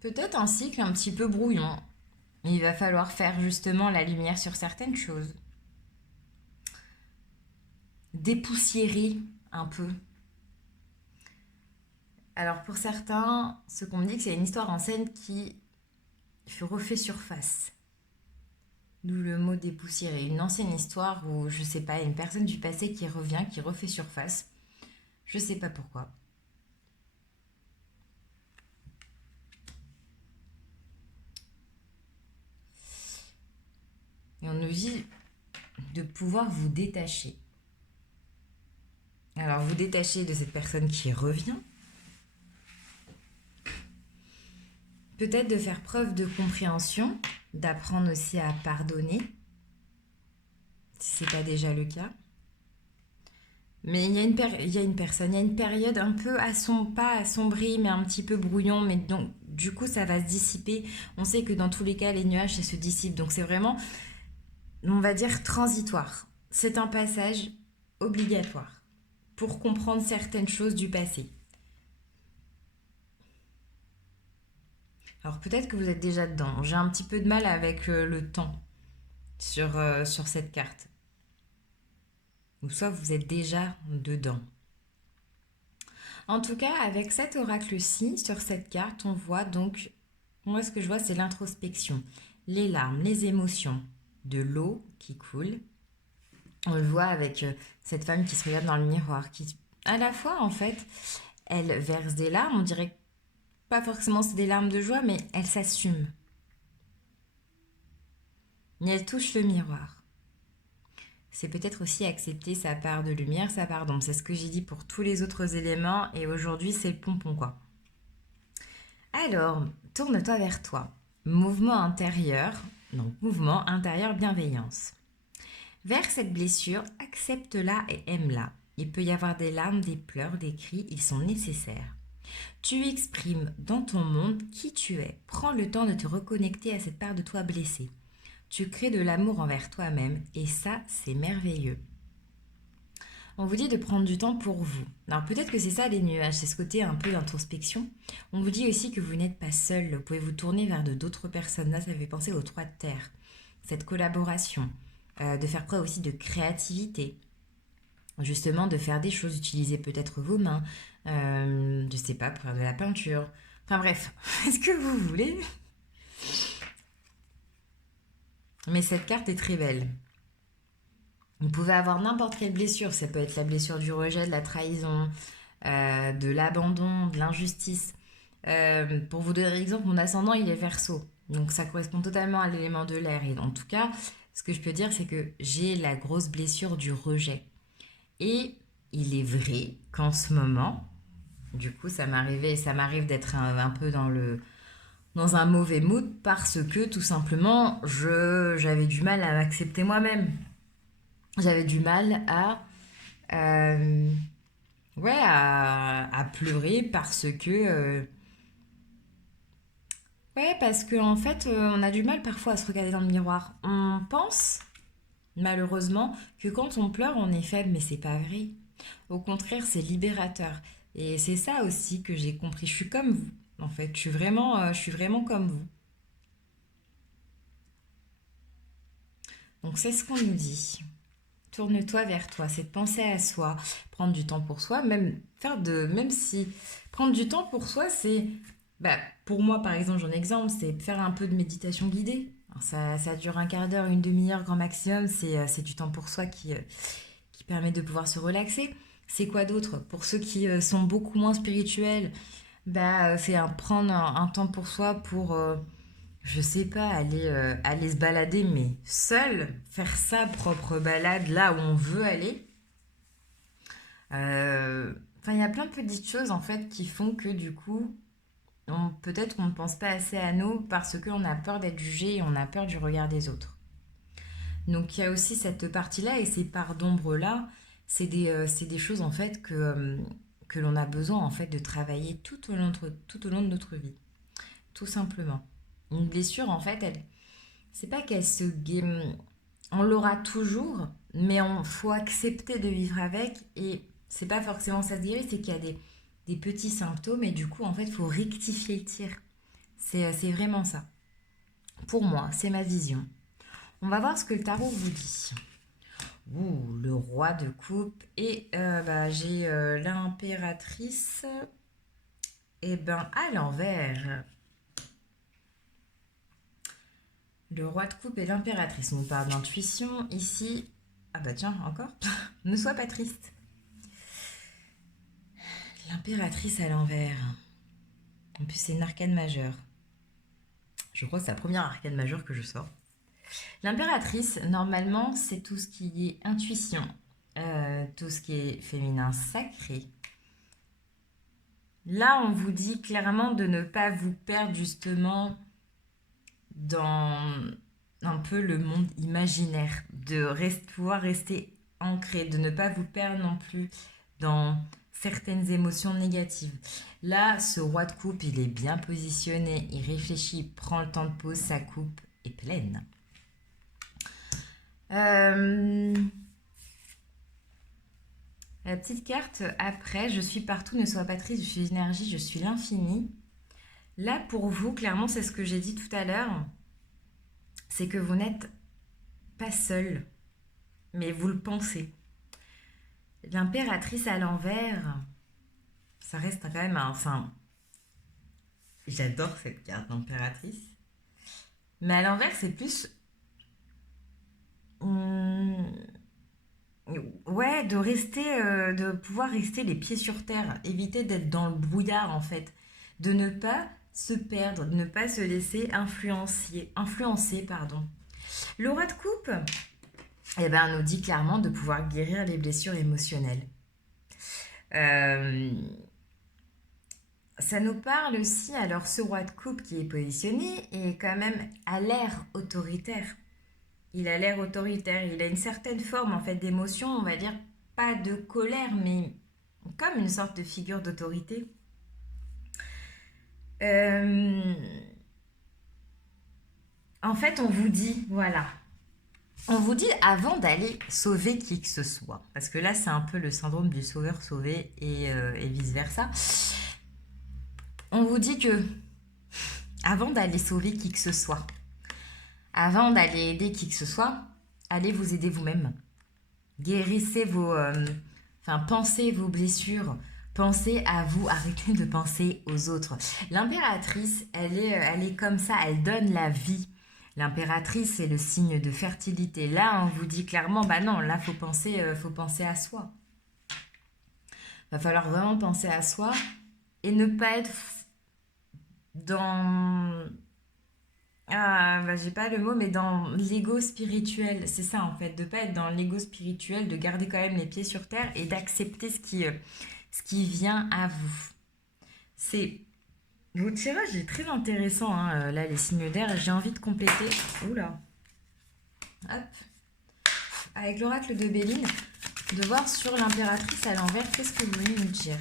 Peut-être un cycle un petit peu brouillon. Il va falloir faire justement la lumière sur certaines choses. Dépoussiérer un peu. Alors pour certains, ce qu'on me dit que c'est une histoire en scène qui refait surface. D'où le mot dépoussiérer. Une ancienne histoire où, je sais pas, une personne du passé qui revient, qui refait surface. Je sais pas pourquoi. Et on nous dit de pouvoir vous détacher. Alors vous détacher de cette personne qui revient. Peut-être de faire preuve de compréhension, d'apprendre aussi à pardonner, si ce n'est pas déjà le cas. Mais il y a une période un peu pas assombrie, mais un petit peu brouillon, mais donc du coup ça va se dissiper. On sait que dans tous les cas, les nuages, ça se dissipe. Donc c'est vraiment, on va dire, transitoire. C'est un passage obligatoire pour comprendre certaines choses du passé. Alors peut-être que vous êtes déjà dedans. J'ai un petit peu de mal avec le temps sur cette carte. Ou soit vous êtes déjà dedans. En tout cas, avec cet oracle-ci, sur cette carte, on voit donc... Moi, ce que je vois, c'est l'introspection. Les larmes, les émotions, de l'eau qui coule. On le voit avec cette femme qui se regarde dans le miroir, qui, à la fois, en fait, elle verse des larmes. On dirait pas forcément c'est des larmes de joie, mais elle s'assume. Mais elle touche le miroir. C'est peut-être aussi accepter sa part de lumière, sa part d'ombre. C'est ce que j'ai dit pour tous les autres éléments. Et aujourd'hui, c'est le pompon, quoi. Alors, tourne-toi vers toi. Mouvement intérieur bienveillance. Vers cette blessure, accepte-la et aime-la. Il peut y avoir des larmes, des pleurs, des cris, ils sont nécessaires. Tu exprimes dans ton monde qui tu es. Prends le temps de te reconnecter à cette part de toi blessée. Tu crées de l'amour envers toi-même et ça, c'est merveilleux. On vous dit de prendre du temps pour vous. Alors peut-être que c'est ça les nuages, c'est ce côté un peu d'introspection. On vous dit aussi que vous n'êtes pas seul, vous pouvez vous tourner vers d'autres personnes. Là, ça fait penser aux trois de terre. Cette collaboration, de faire preuve aussi de créativité, justement de faire des choses, utiliser peut-être vos mains, je sais pas, pour faire de la peinture. Enfin bref, est-ce que vous voulez? Mais cette carte est très belle. Vous pouvez avoir n'importe quelle blessure, ça peut être la blessure du rejet, de la trahison, de l'abandon, de l'injustice. Pour vous donner un exemple, mon ascendant il est Verseau, donc ça correspond totalement à l'élément de l'air. Et en tout cas, ce que je peux dire, c'est que j'ai la grosse blessure du rejet. Et il est vrai qu'en ce moment, du coup, ça m'arrive d'être un peu dans un mauvais mood parce que tout simplement, j'avais du mal à m'accepter moi-même. J'avais du mal euh, à pleurer parce que en fait, on a du mal parfois à se regarder dans le miroir. On pense malheureusement que quand on pleure, on est faible, mais c'est pas vrai. Au contraire, c'est libérateur. Et c'est ça aussi que j'ai compris. Je suis comme vous, en fait. Je suis vraiment comme vous. Donc c'est ce qu'on nous dit. Tourne-toi vers toi, c'est de penser à soi, prendre du temps pour soi, même si prendre du temps pour soi, bah, pour moi par exemple, j'en ai exemple, c'est faire un peu de méditation guidée. Alors, ça dure un quart d'heure, une demi-heure grand maximum, c'est du temps pour soi qui permet de pouvoir se relaxer. C'est quoi d'autre? Pour ceux qui sont beaucoup moins spirituels, bah, prendre un temps pour soi pour je sais pas, aller se balader, mais seul, faire sa propre balade là où on veut aller. Enfin, il y a plein de petites choses en fait qui font que du coup, peut-être qu'on ne pense pas assez à nous parce qu'on a peur d'être jugé et on a peur du regard des autres. Donc il y a aussi cette partie-là et ces parts d'ombre-là, c'est des choses en fait que l'on a besoin en fait de travailler tout au long de notre vie, tout simplement. Une blessure en fait, c'est pas qu'elle se guérit. On l'aura toujours, mais il faut accepter de vivre avec. Et c'est pas forcément ça se guérit, c'est qu'il y a des petits symptômes. Et du coup, en fait, il faut rectifier le tir. C'est vraiment ça. Pour moi, c'est ma vision. On va voir ce que le tarot vous dit. Ouh, le roi de coupe. Et bah, j'ai l'impératrice. Et ben, à l'envers. Le roi de coupe et l'impératrice. On parle d'intuition. Ici, ah bah tiens, encore. Ne sois pas triste. L'impératrice à l'envers. En plus, c'est une arcane majeure. Je crois que c'est la première arcane majeure que je sors. L'impératrice, normalement, c'est tout ce qui est intuition, tout ce qui est féminin sacré. Là, on vous dit clairement de ne pas vous perdre justement dans un peu le monde imaginaire, pouvoir rester ancré, de ne pas vous perdre non plus dans certaines émotions négatives. Là, ce roi de coupe, il est bien positionné, il réfléchit, il prend le temps de pause, sa coupe est pleine. La petite carte après, je suis partout, ne sois pas triste, je suis énergie, je suis l'infini. Là, pour vous, clairement, c'est ce que j'ai dit tout à l'heure, c'est que vous n'êtes pas seul, mais vous le pensez. L'impératrice à l'envers, ça reste quand même enfin, j'adore cette carte d'impératrice. Mais à l'envers, c'est plus ouais, de pouvoir rester les pieds sur terre, éviter d'être dans le brouillard en fait, de ne pas se perdre, de ne pas se laisser influencer, pardon. Le roi de coupe, eh ben, nous dit clairement de pouvoir guérir les blessures émotionnelles. Ça nous parle aussi, alors ce roi de coupe qui est positionné est quand même à l'air autoritaire. Il a l'air autoritaire, il a une certaine forme en fait d'émotion, on va dire pas de colère, mais comme une sorte de figure d'autorité. En fait, on vous dit, voilà, On vous dit avant d'aller sauver qui que ce soit, parce que là c'est un peu le syndrome du sauveur sauvé et vice-versa. On vous dit que avant d'aller sauver qui que ce soit, avant d'aller aider qui que ce soit, allez vous aider vous-même. Guérissez pensez vos blessures. Pensez à vous, arrêtez de penser aux autres. L'impératrice, elle est comme ça, elle donne la vie. L'impératrice, c'est le signe de fertilité. Là, on vous dit clairement, bah non, là, faut penser à soi. Va falloir vraiment penser à soi et ne pas être dans... Ah, bah, j'ai pas le mot, mais dans l'ego spirituel. C'est ça, en fait, de pas être dans l'ego spirituel, de garder quand même les pieds sur terre et d'accepter ce qui vient à vous. C'est... Votre tirage est très intéressant, hein, là, les signes d'air. J'ai envie de compléter. Oula. Hop. Avec l'oracle de Béline, de voir sur l'impératrice à l'envers, qu'est-ce que vous voulez nous dire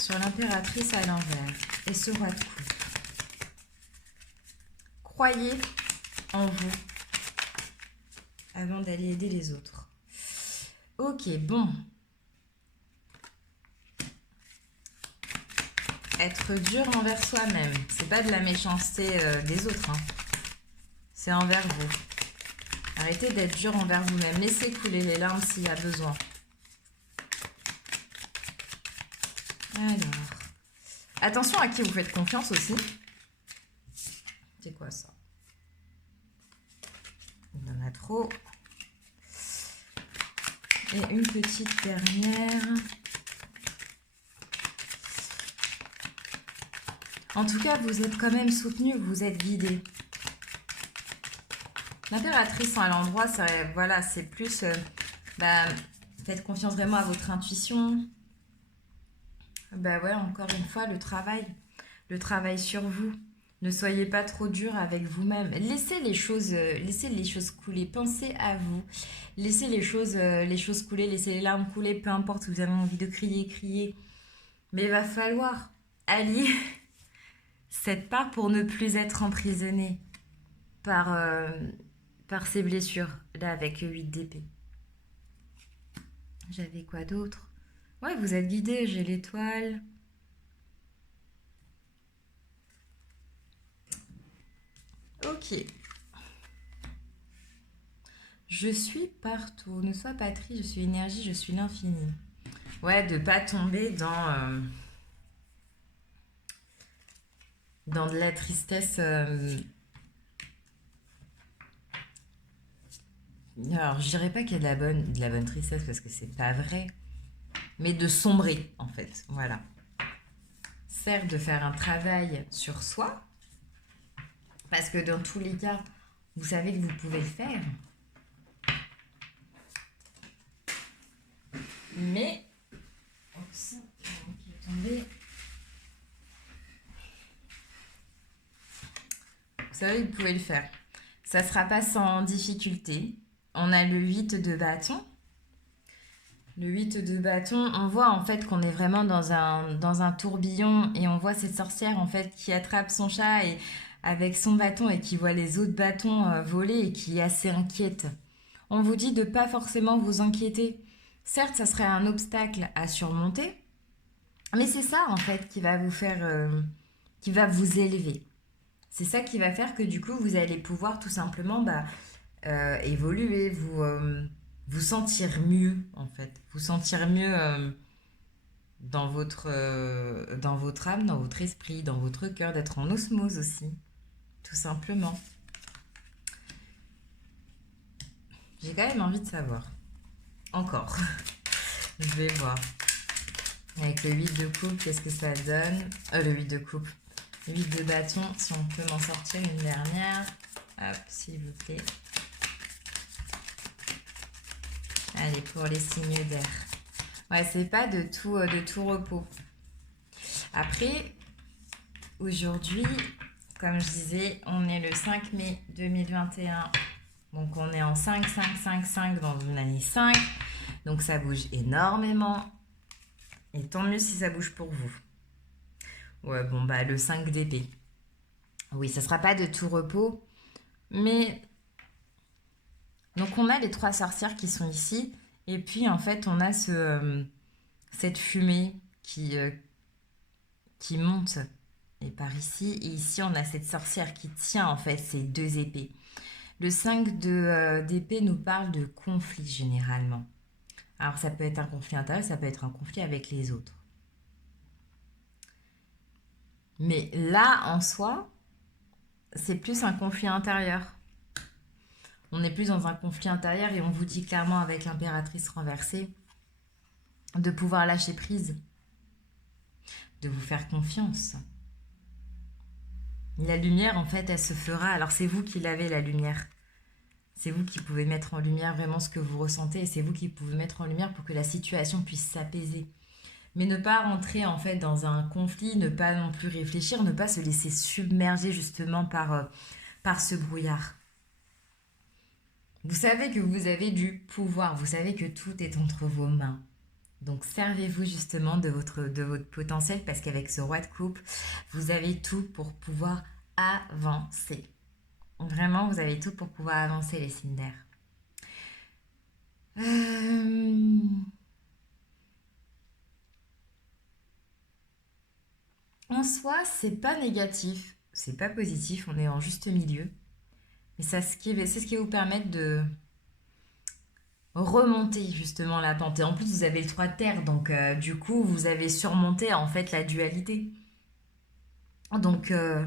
sur l'impératrice à l'envers et ce roi de coupe. Croyez en vous avant d'aller aider les autres. Ok, bon. Être dur envers soi-même, c'est pas de la méchanceté des autres, hein. C'est envers vous. Arrêtez d'être dur envers vous-même. Laissez couler les larmes s'il y a besoin. Alors, attention à qui vous faites confiance aussi. C'est quoi ça? Il y en a trop. Et une petite dernière. En tout cas, vous êtes quand même soutenu, vous êtes guidé. L'impératrice à l'endroit, voilà, c'est plus... faites confiance vraiment à votre intuition. Bah ouais, encore une fois, le travail sur vous. Ne soyez pas trop dur avec vous-même. Laissez les choses couler. Pensez à vous. Laissez les choses couler. Laissez les larmes couler. Peu importe si vous avez envie de crier, crier. Mais il va falloir allier cette part pour ne plus être emprisonné par ces blessures. Là, avec 8 d'épée. J'avais quoi d'autre? Ouais, vous êtes guidé. J'ai l'étoile. Ok. Je suis partout. Ne sois pas triste, je suis énergie, je suis l'infini. Ouais, de pas tomber dans de la tristesse. Alors, je dirais pas qu'il y a de la bonne tristesse parce que c'est pas vrai. Mais de sombrer, en fait. Voilà. Certes, de faire un travail sur soi. Parce que dans tous les cas, vous savez que vous pouvez le faire. Mais... Oups, qui est tombé. Vous savez que vous pouvez le faire. Ça ne sera pas sans difficulté. On a le 8 de bâton. Le 8 de bâton, on voit en fait qu'on est vraiment dans un tourbillon et on voit cette sorcière en fait qui attrape son chat et avec son bâton et qui voit les autres bâtons voler et qui est assez inquiète. On vous dit de pas forcément vous inquiéter. Certes, ça serait un obstacle à surmonter, mais c'est ça en fait qui va vous faire, qui va vous élever. C'est ça qui va faire que du coup vous allez pouvoir tout simplement évoluer, vous sentir mieux en fait, vous sentir mieux dans votre âme, dans votre esprit, dans votre cœur, d'être en osmose aussi, tout simplement. J'ai quand même envie de savoir. Encore. Je vais voir. Avec le 8 de coupe, qu'est-ce que ça donne? Le 8 de coupe. Le 8 de bâton, si on peut m'en sortir une dernière. Hop, s'il vous plaît. Allez, pour les signes d'air. Ouais, c'est pas de tout repos. Après, aujourd'hui, comme je disais, on est le 5 mai 2021. Donc, on est en 5, 5, 5, 5 dans une année 5. Donc, ça bouge énormément. Et tant mieux si ça bouge pour vous. Ouais, bon, le 5 d'épée. Oui, ça sera pas de tout repos. Mais Donc on a les trois sorcières qui sont ici. Et puis en fait on a cette fumée qui monte. Et par ici. Et ici on a cette sorcière qui tient en fait ces deux épées. Le 5 d'épée nous parle de conflit généralement. Alors ça peut être un conflit intérieur, ça peut être un conflit avec les autres. Mais là, en soi, c'est plus un conflit intérieur. On est plus dans un conflit intérieur et on vous dit clairement avec l'impératrice renversée de pouvoir lâcher prise, de vous faire confiance. La lumière, en fait, elle se fera. Alors c'est vous qui l'avez, la lumière. C'est vous qui pouvez mettre en lumière vraiment ce que vous ressentez et c'est vous qui pouvez mettre en lumière pour que la situation puisse s'apaiser. Mais ne pas rentrer en fait dans un conflit, ne pas non plus réfléchir, ne pas se laisser submerger justement par ce brouillard. Vous savez que vous avez du pouvoir, vous savez que tout est entre vos mains. Donc servez-vous justement de votre potentiel parce qu'avec ce roi de coupe, vous avez tout pour pouvoir avancer. Vraiment, vous avez tout pour pouvoir avancer les signes d'air. En soi, c'est pas négatif, c'est pas positif, on est en juste milieu. Mais c'est ce qui va vous permettre de remonter justement la pente. Et en plus, vous avez le 3 de terre, donc du coup, vous avez surmonté en fait la dualité. Donc là,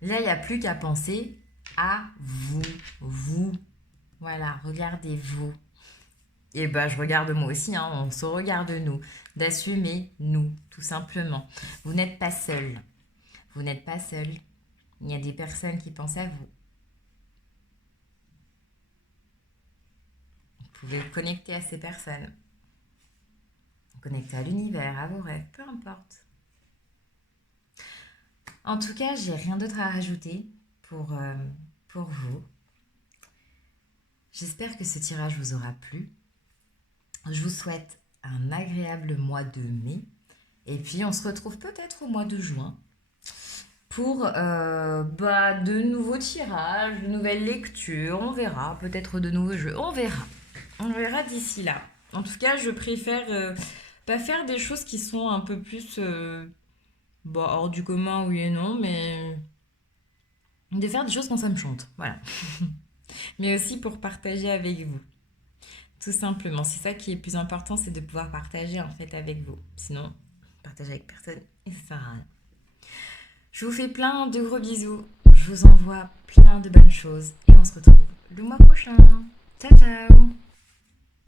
il n'y a plus qu'à penser à vous. Vous. Voilà, regardez-vous. Et ben, je regarde moi aussi, hein, on se regarde nous. D'assumer nous, tout simplement. Vous n'êtes pas seul. Vous n'êtes pas seul. Il y a des personnes qui pensent à vous. Vous pouvez vous connecter à ces personnes. Vous connecter à l'univers, à vos rêves, peu importe. En tout cas, j'ai rien d'autre à rajouter pour vous. J'espère que ce tirage vous aura plu. Je vous souhaite un agréable mois de mai. Et puis, on se retrouve peut-être au mois de juin pour de nouveaux tirages, de nouvelles lectures. On verra. Peut-être de nouveaux jeux. On verra. On verra d'ici là. En tout cas, je préfère pas faire des choses qui sont un peu plus hors du commun, oui et non, mais de faire des choses quand ça me chante. Voilà. Mais aussi pour partager avec vous. Tout simplement. C'est ça qui est le plus important, c'est de pouvoir partager en fait avec vous. Sinon, partager avec personne et ça sert à rien. Je vous fais plein de gros bisous. Je vous envoie plein de bonnes choses et on se retrouve le mois prochain. Ciao ciao.